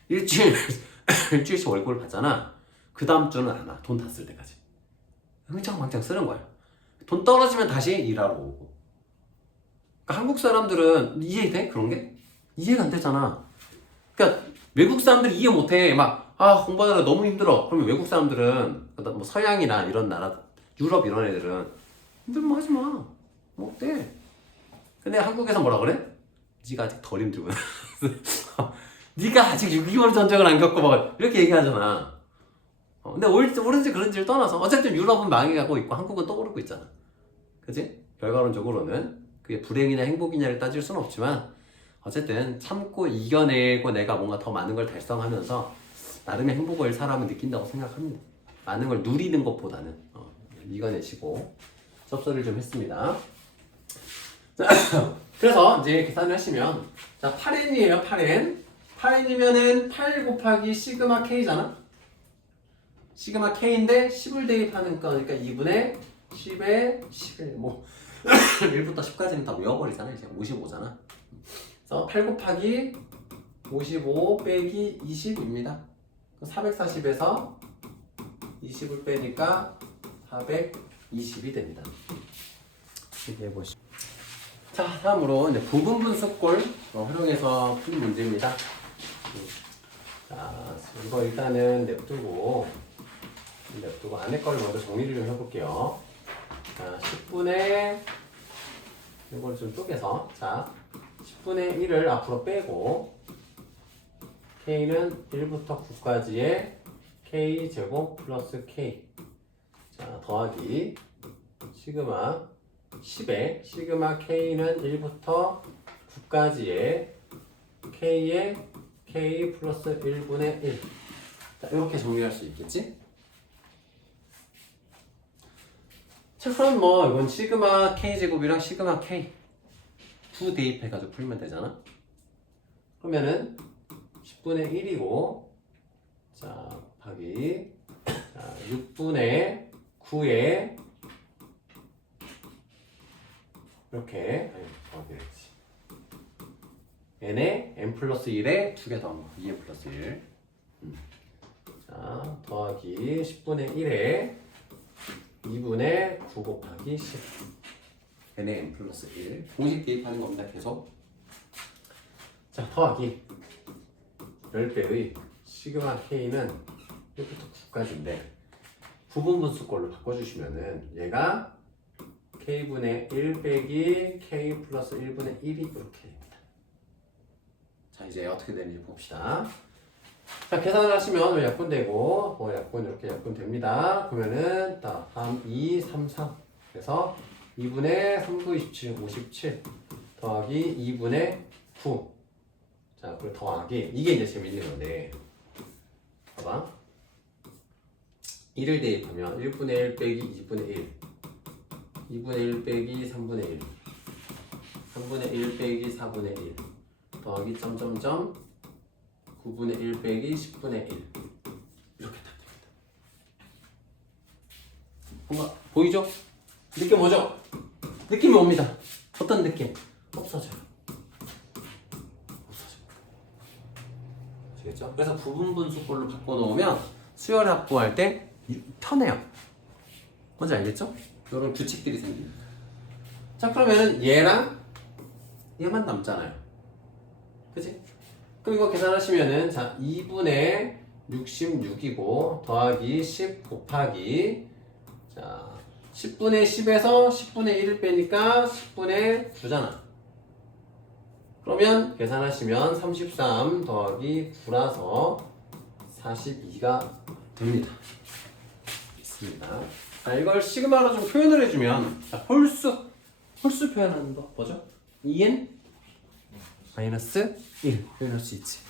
일주일씩 월급을 받잖아. 그 다음 주는 안 와. 돈 다 쓸 때까지. 흥청망청 쓰는 거야. 돈 떨어지면 다시 일하러 오고. 그러니까 한국 사람들은 이해돼? 그런 게? 이해가 안 되잖아. 그러니까 외국 사람들 이해 못해. 공부하느라 너무 힘들어. 그러면 외국 사람들은 뭐 서양이나 이런 나라, 유럽 이런 애들은 힘들면 하지 마. 뭐 어때? 근데 한국에서 뭐라 그래? 네가 아직 덜 힘들구나. 네가 아직 6.25 전쟁을 안 겪고 막 이렇게 얘기하잖아. 근데 옳은지 그른지를 떠나서 어쨌든 유럽은 망해가고 있고 한국은 또 오르고 있잖아. 그치? 결과론적으로는 그게 불행이냐 행복이냐를 따질 수는 없지만 어쨌든 참고 이겨내고 내가 뭔가 더 많은 걸 달성하면서 나름의 행복을 사람은 느낀다고 생각합니다. 많은 걸 누리는 것보다는 이겨내시고 접수를 좀 했습니다. 자, 그래서 이제 계산을 하시면 자 8n이에요. 8n이면은 8 곱하기 시그마 k잖아. 시그마 k인데 10을 대입하는 거니까 2분의 10에 11 뭐 1부터 10까지는 다 외워버리잖아. 이제 55잖아. 그래서 8 곱하기 55 빼기 20입니다. 440에서 20을 빼니까 420이 됩니다. 이렇게 보시죠. 자, 다음으로 이제 부분분수꼴 활용해서 푼 문제입니다. 자, 이거 일단은 냅두고 안에 걸 먼저 정리를 좀 해볼게요. 자, 10분의 이걸 좀 쪼개서 자 10분의 1을 앞으로 빼고 k는 1부터 9까지의 k제곱 플러스 k 자 더하기 시그마 10에 시그마 k는 1부터 9까지의 k의 k 플러스 1분의 1 자, 이렇게 정리할 수 있겠지? 자 그럼 뭐 이건 시그마 k제곱이랑 시그마 k 두 대입해가지고 풀면 되잖아. 그러면은 10분의 1이고 자 곱하기 자 6분의 9에 이렇게 더하기 되지. n에 n 플러스 1에 두 개 더한 거 2n 플러스 1 자 더하기 10분의 1에 2분의 9 곱하기 10 n에 n 플러스 1 공식 대입하는 겁니다. 계속 자 더하기 10배의 시그마 k는 1부터 9까지인데 부분분수꼴로 바꿔주시면은 얘가 k분의 1 빼기 k 플러스 1분의 1이 이렇게 됩니다. 자 이제 어떻게 되는지 봅시다. 자 계산을 하시면 약분되고 약분 이렇게 약분됩니다. 그러면은 3, 2, 3, 3 그래서 2분의 3부 27, 57 더하기 2분의 9 자 그리고 더하기 이게 이제 재밌는 건데 봐봐 1을 대입하면 1분의 1 빼기 2분의 1 2분의 1 빼기 3분의 1 3분의 1 빼기 4분의 1 더하기 점점점 9분의 1 빼기 10분의 1 이렇게 딱 됩니다. 뭔가 보이죠? 느낌 오죠? 느낌이 옵니다. 어떤 느낌? 없어져요. 아시겠죠? 그래서 부분분수꼴로 바꿔놓으면 수열을 확보할 때 편해요. 뭔지 알겠죠? 이런 규칙들이 생깁니다. 자 그러면은 얘랑 얘만 남잖아요. 그치? 그럼 이거 계산하시면은 자 2분의 66이고 더하기 10 곱하기 자 10분의 10에서 10분의 1을 빼니까 10분의 9잖아. 그러면 계산하시면 33 더하기 9라서 42가 됩니다. 있습니다. 자, 이걸 시그마로 좀 표현을 해주면 자, 홀수 표현하는 거 뭐죠? 2n 마이너스 1 표현할 수 있지.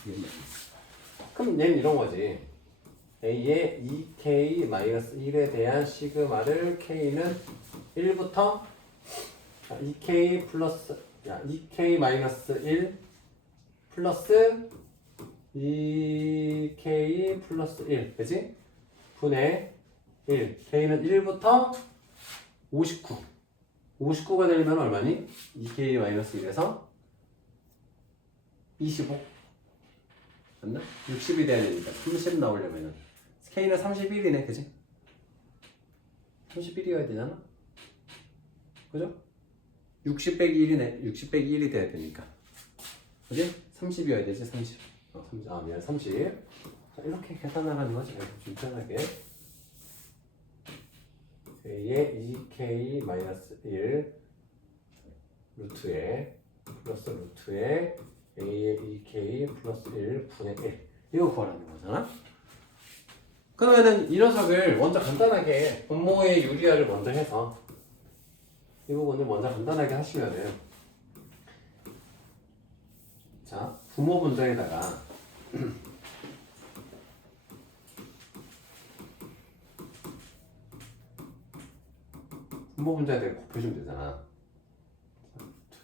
그럼 얘는 이런 거지. a의 2k 마이너스 1에 대한 시그마를 k는 1부터 2k 플러스 2k 마이너스 1 플러스 2k 플러스 1 그지? 분의 1 k는 1부터 59가 되려면 얼마니? 2k 마이너스 1에서 25 맞나? 60이 돼야 되니까 30 나오려면은 k는 31이네 그지? 31이어야 되잖아? 그죠? 60 빼기 1이네 60 빼기 1이 돼야 되니까 그지? 30이어야 되지 30 미안 30 자, 이렇게 계산을 하는 거지 좀 편하게 A의 2k 마이너스 1 루트에 플러스 루트에 A의 2k 플러스 1 분의 1 이거 구하라는 거잖아. 그러면은 이 녀석을 먼저 간단하게 분모의 유리화를 먼저 해서 이 부분을 먼저 간단하게 하시면은 자 분모 분자에다가 분모 분자에다가 곱해주면 되잖아.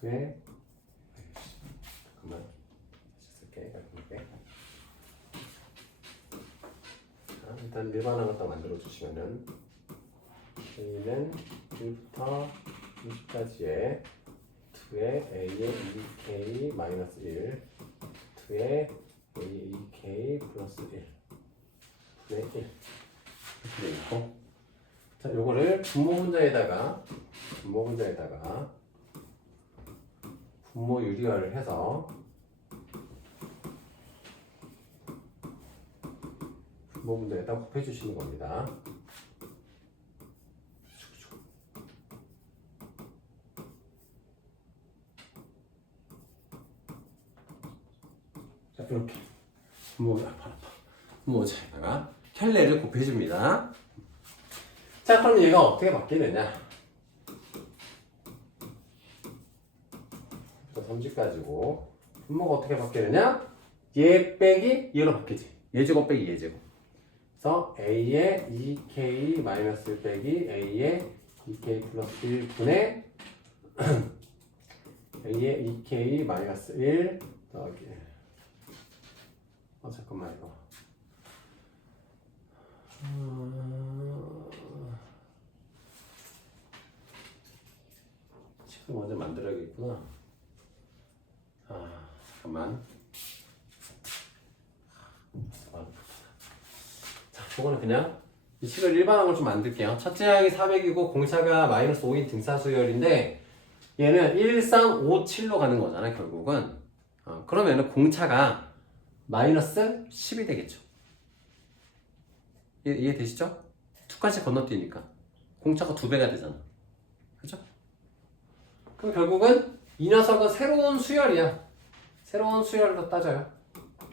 2에 잠깐만 다시 쓸게. 자, 일단 일반항 갖다 만들어 주시면은 A는 1부터 20까지의 2의 A의 2K 마이너스 1 2의 A 2K 플러스 1 분의 1 이렇게 되어 있고 자 요거를 분모 분자에다가 분모 유리화를 해서 분모 분자에다 곱해 주시는 겁니다. 자 이렇게 분모자에다가 혈례를 곱해 줍니다. 자 그럼 얘가 어떻게 바뀌느냐? 30가지고 분모가 어떻게 바뀌느냐? 얘 빼기 얘로 바뀌지. 얘제곱 빼기 얘제곱. 그래서 A의 2K 마이너스 1 빼기 A의 2K 플러스 1 분의 A의 2K 마이너스 1 더하기 잠깐만 이거 식을 먼저 만들어야겠구나. 잠깐만. 자, 이거는 그냥 이 식을 일반항으로 좀 만들게요. 첫째 항이 400이고 공차가 마이너스 5인 등차수열인데 얘는 1, 3, 5, 7로 가는 거잖아 결국은. 그러면은 공차가 마이너스 10이 되겠죠. 이해되시죠? 2칸씩 건너뛰니까 공차가 2배가 되잖아. 그죠? 그럼 결국은 이 녀석은 새로운 수열이야. 새로운 수열로 따져요.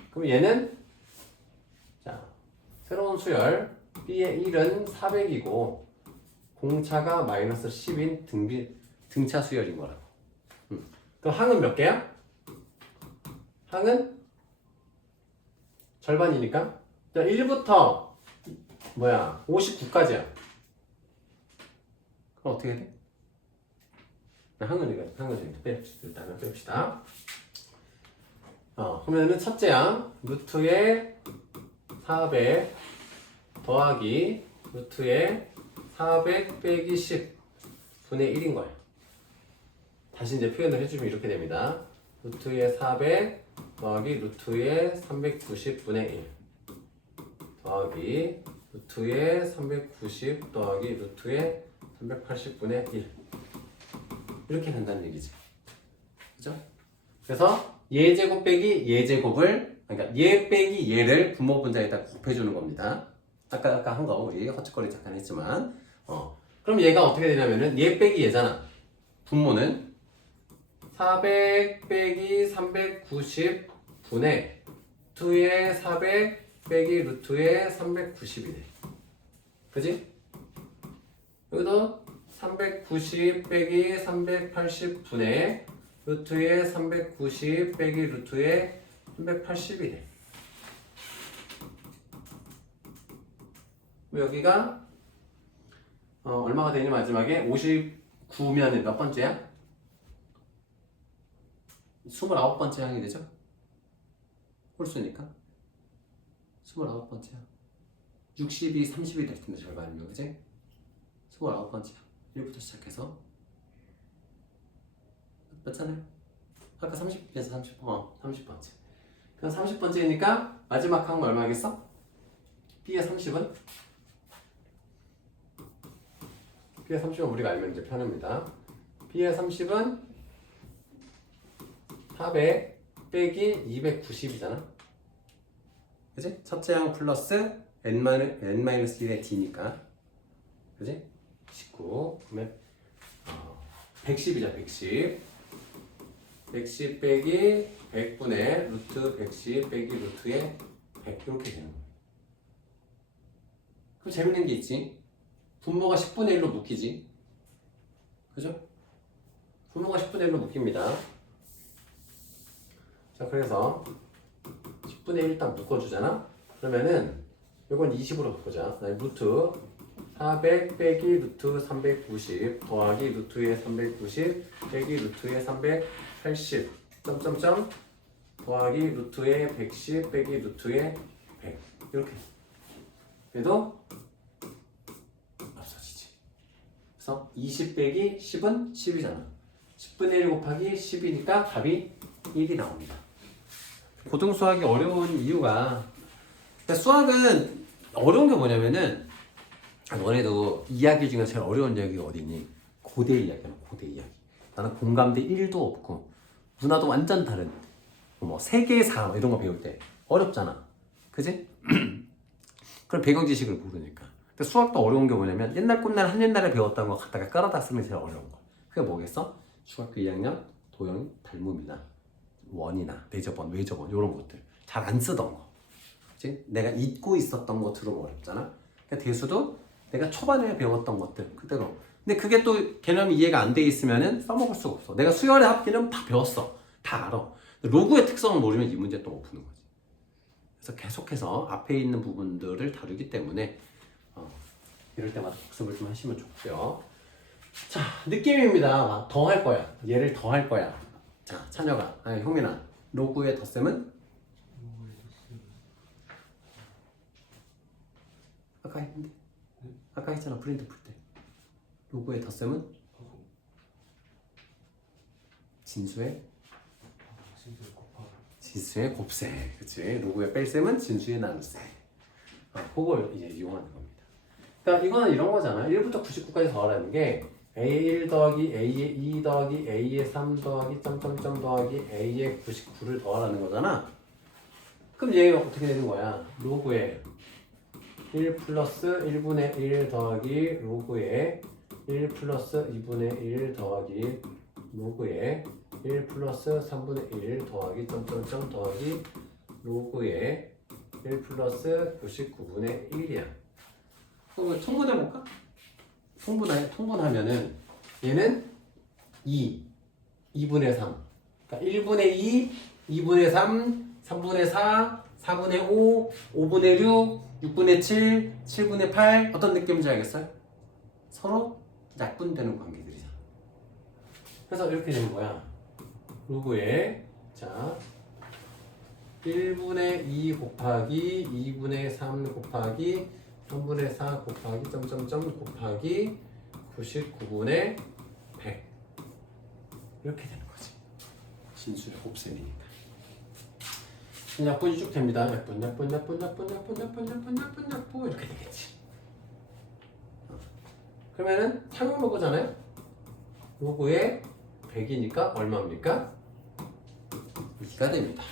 그럼 얘는 자 새로운 수열 B의 1은 400이고 공차가 마이너스 10인 등차 수열인 거라고. 그럼 항은 몇 개야? 항은 절반이니까 자 1부터 59까지야. 그럼 어떻게 돼? 항은 일단은 뺍시다. 그러면은 첫째 항 루트의 400 더하기 루트의 400 빼기 10 분의 1인 거야. 다시 이제 표현을 해주면 이렇게 됩니다. 루트의 400 더하기 루트의 390 분의 1 더하기 루트의 390 더하기 루트의 380 분의 1 이렇게 된다는 얘기지. 그죠? 그래서 얘제곱 빼기 얘제곱을 그러니까 얘 빼기 얘를 분모 분자에다 곱해주는 겁니다. 아까 한 거 우리 헛짓거리 잠깐 했지만 그럼 얘가 어떻게 되냐면은 얘 빼기 얘잖아. 분모는 400 빼기 390 분의 2의 400 빼기 루트의 390이네. 그지? 여기도 390 빼기 380 분의 루트의 390 빼기 루트의 380이네. 여기가 얼마가 되니 마지막에 59면은 몇 번째야? 29번째 항이 되죠? 홀수니까 29번째야. 60이 30이 될 텐데 절반이면 그지? 29번째야. 1부터 시작해서 맞잖아요. 아까 30에서 30번째. 그럼 30번째니까 마지막 항은 얼마겠어? B의 30은? B의 30은 우리가 알면 이제 편합니다. B의 30은 400 빼기 290이잖아. 그지? 첫째 항 플러스 n-1의 d니까. 그지? 19. 그러면 110이죠. 110. 110 빼기 100분의 루트 110 빼기 루트의 100 이렇게 되는 거예요. 그럼 재밌는 게 있지. 분모가 10분의 1로 묶이지. 그죠? 분모가 10분의 1로 묶입니다. 자, 그래서 10분의 1 일단 묶어주잖아. 그러면은 이건 20으로 바꾸자. 루트 400 빼기 루트 390 더하기 루트의 390 빼기 루트의 380 점점점 더하기 루트의 110 빼기 루트의 100 이렇게. 그래도 없어지지. 그래서 20 빼기 10은 10이잖아. 10분의 1 곱하기 10이니까 답이 1이 나옵니다. 고등수학이 어려운 이유가, 그러니까 수학은 어려운 게 뭐냐면은, 너네도 이야기 중에 제일 어려운 이야기가 어디니? 고대 이야기야. 고대 이야기. 나는 공감대 1도 없고 문화도 완전 다른 뭐 세계사 이런 거 배울 때 어렵잖아. 그지? 그런 배경 지식을 모르니까. 근데 수학도 어려운 게 뭐냐면 옛날 꽃날 한옛날에 배웠던 거 갖다가 깔아다 쓰면 제일 어려운 거. 그게 뭐겠어? 중학교 2학년 도형 발음이나 원이나 내저번, 외저번 이런 것들 잘 안 쓰던 거. 그치? 내가 잊고 있었던 거 들으면 어렵잖아. 그러니까 대수도 내가 초반에 배웠던 것들 그대로. 근데 그게 또 개념이 이해가 안 돼 있으면은 써먹을 수가 없어. 내가 수열의 합기는 다 배웠어. 다 알아. 로그의 특성을 모르면 이 문제 또 못 푸는 거지. 그래서 계속해서 앞에 있는 부분들을 다루기 때문에 이럴 때마다 복습을 좀 하시면 좋고요. 자, 느낌입니다. 더 할 거야. 얘를 더 할 거야. 자, 찬혁아, 아니 효민아, 로그의 덧셈은? 아까 했는데? 아까 했잖아, 프린트 풀 때. 로그의 덧셈은? 진수의? 진수의 곱셈. 그치? 로그의 뺄셈은 진수의 나눗셈. 그걸 이제 이용하는 겁니다. 그러니까 이거는 이런 거잖아. 1부터 99까지 더하라는 게 A1 더하기 A의 2 더하기 A의 3 더하기 점점점 더하기 A의 99를 더하라는 거잖아. 그럼 얘가 어떻게 되는 거야? 로그의 1 플러스 1분의 1 더하기 로그의 1 플러스 2분의 1 더하기 로그의 1 플러스 3분의 1 더하기 점점점 더하기 로그의 1 플러스 99분의 1이야. 그럼 통분해볼까? 통분하면은 얘는 2분의 3 그러니까 1분의 2, 2분의 3, 3분의 4, 4분의 5, 5분의 6, 6분의 7, 7분의 8 어떤 느낌인지 알겠어요? 서로 약분되는 관계들이잖아. 그래서 이렇게 되는 거야. 로그에 자 1분의 2 곱하기 2분의 3 곱하기 3분의 4 곱하기 점점점 곱하기 99분의 100 이렇게 되는 거지. 진수의 곱셈이니까. 약분이 쭉 됩니다. 약분 이렇게 되겠지. 그러면은 착용 로그잖아요. 로그에 100이니까 얼마입니까? 2가 됩니다.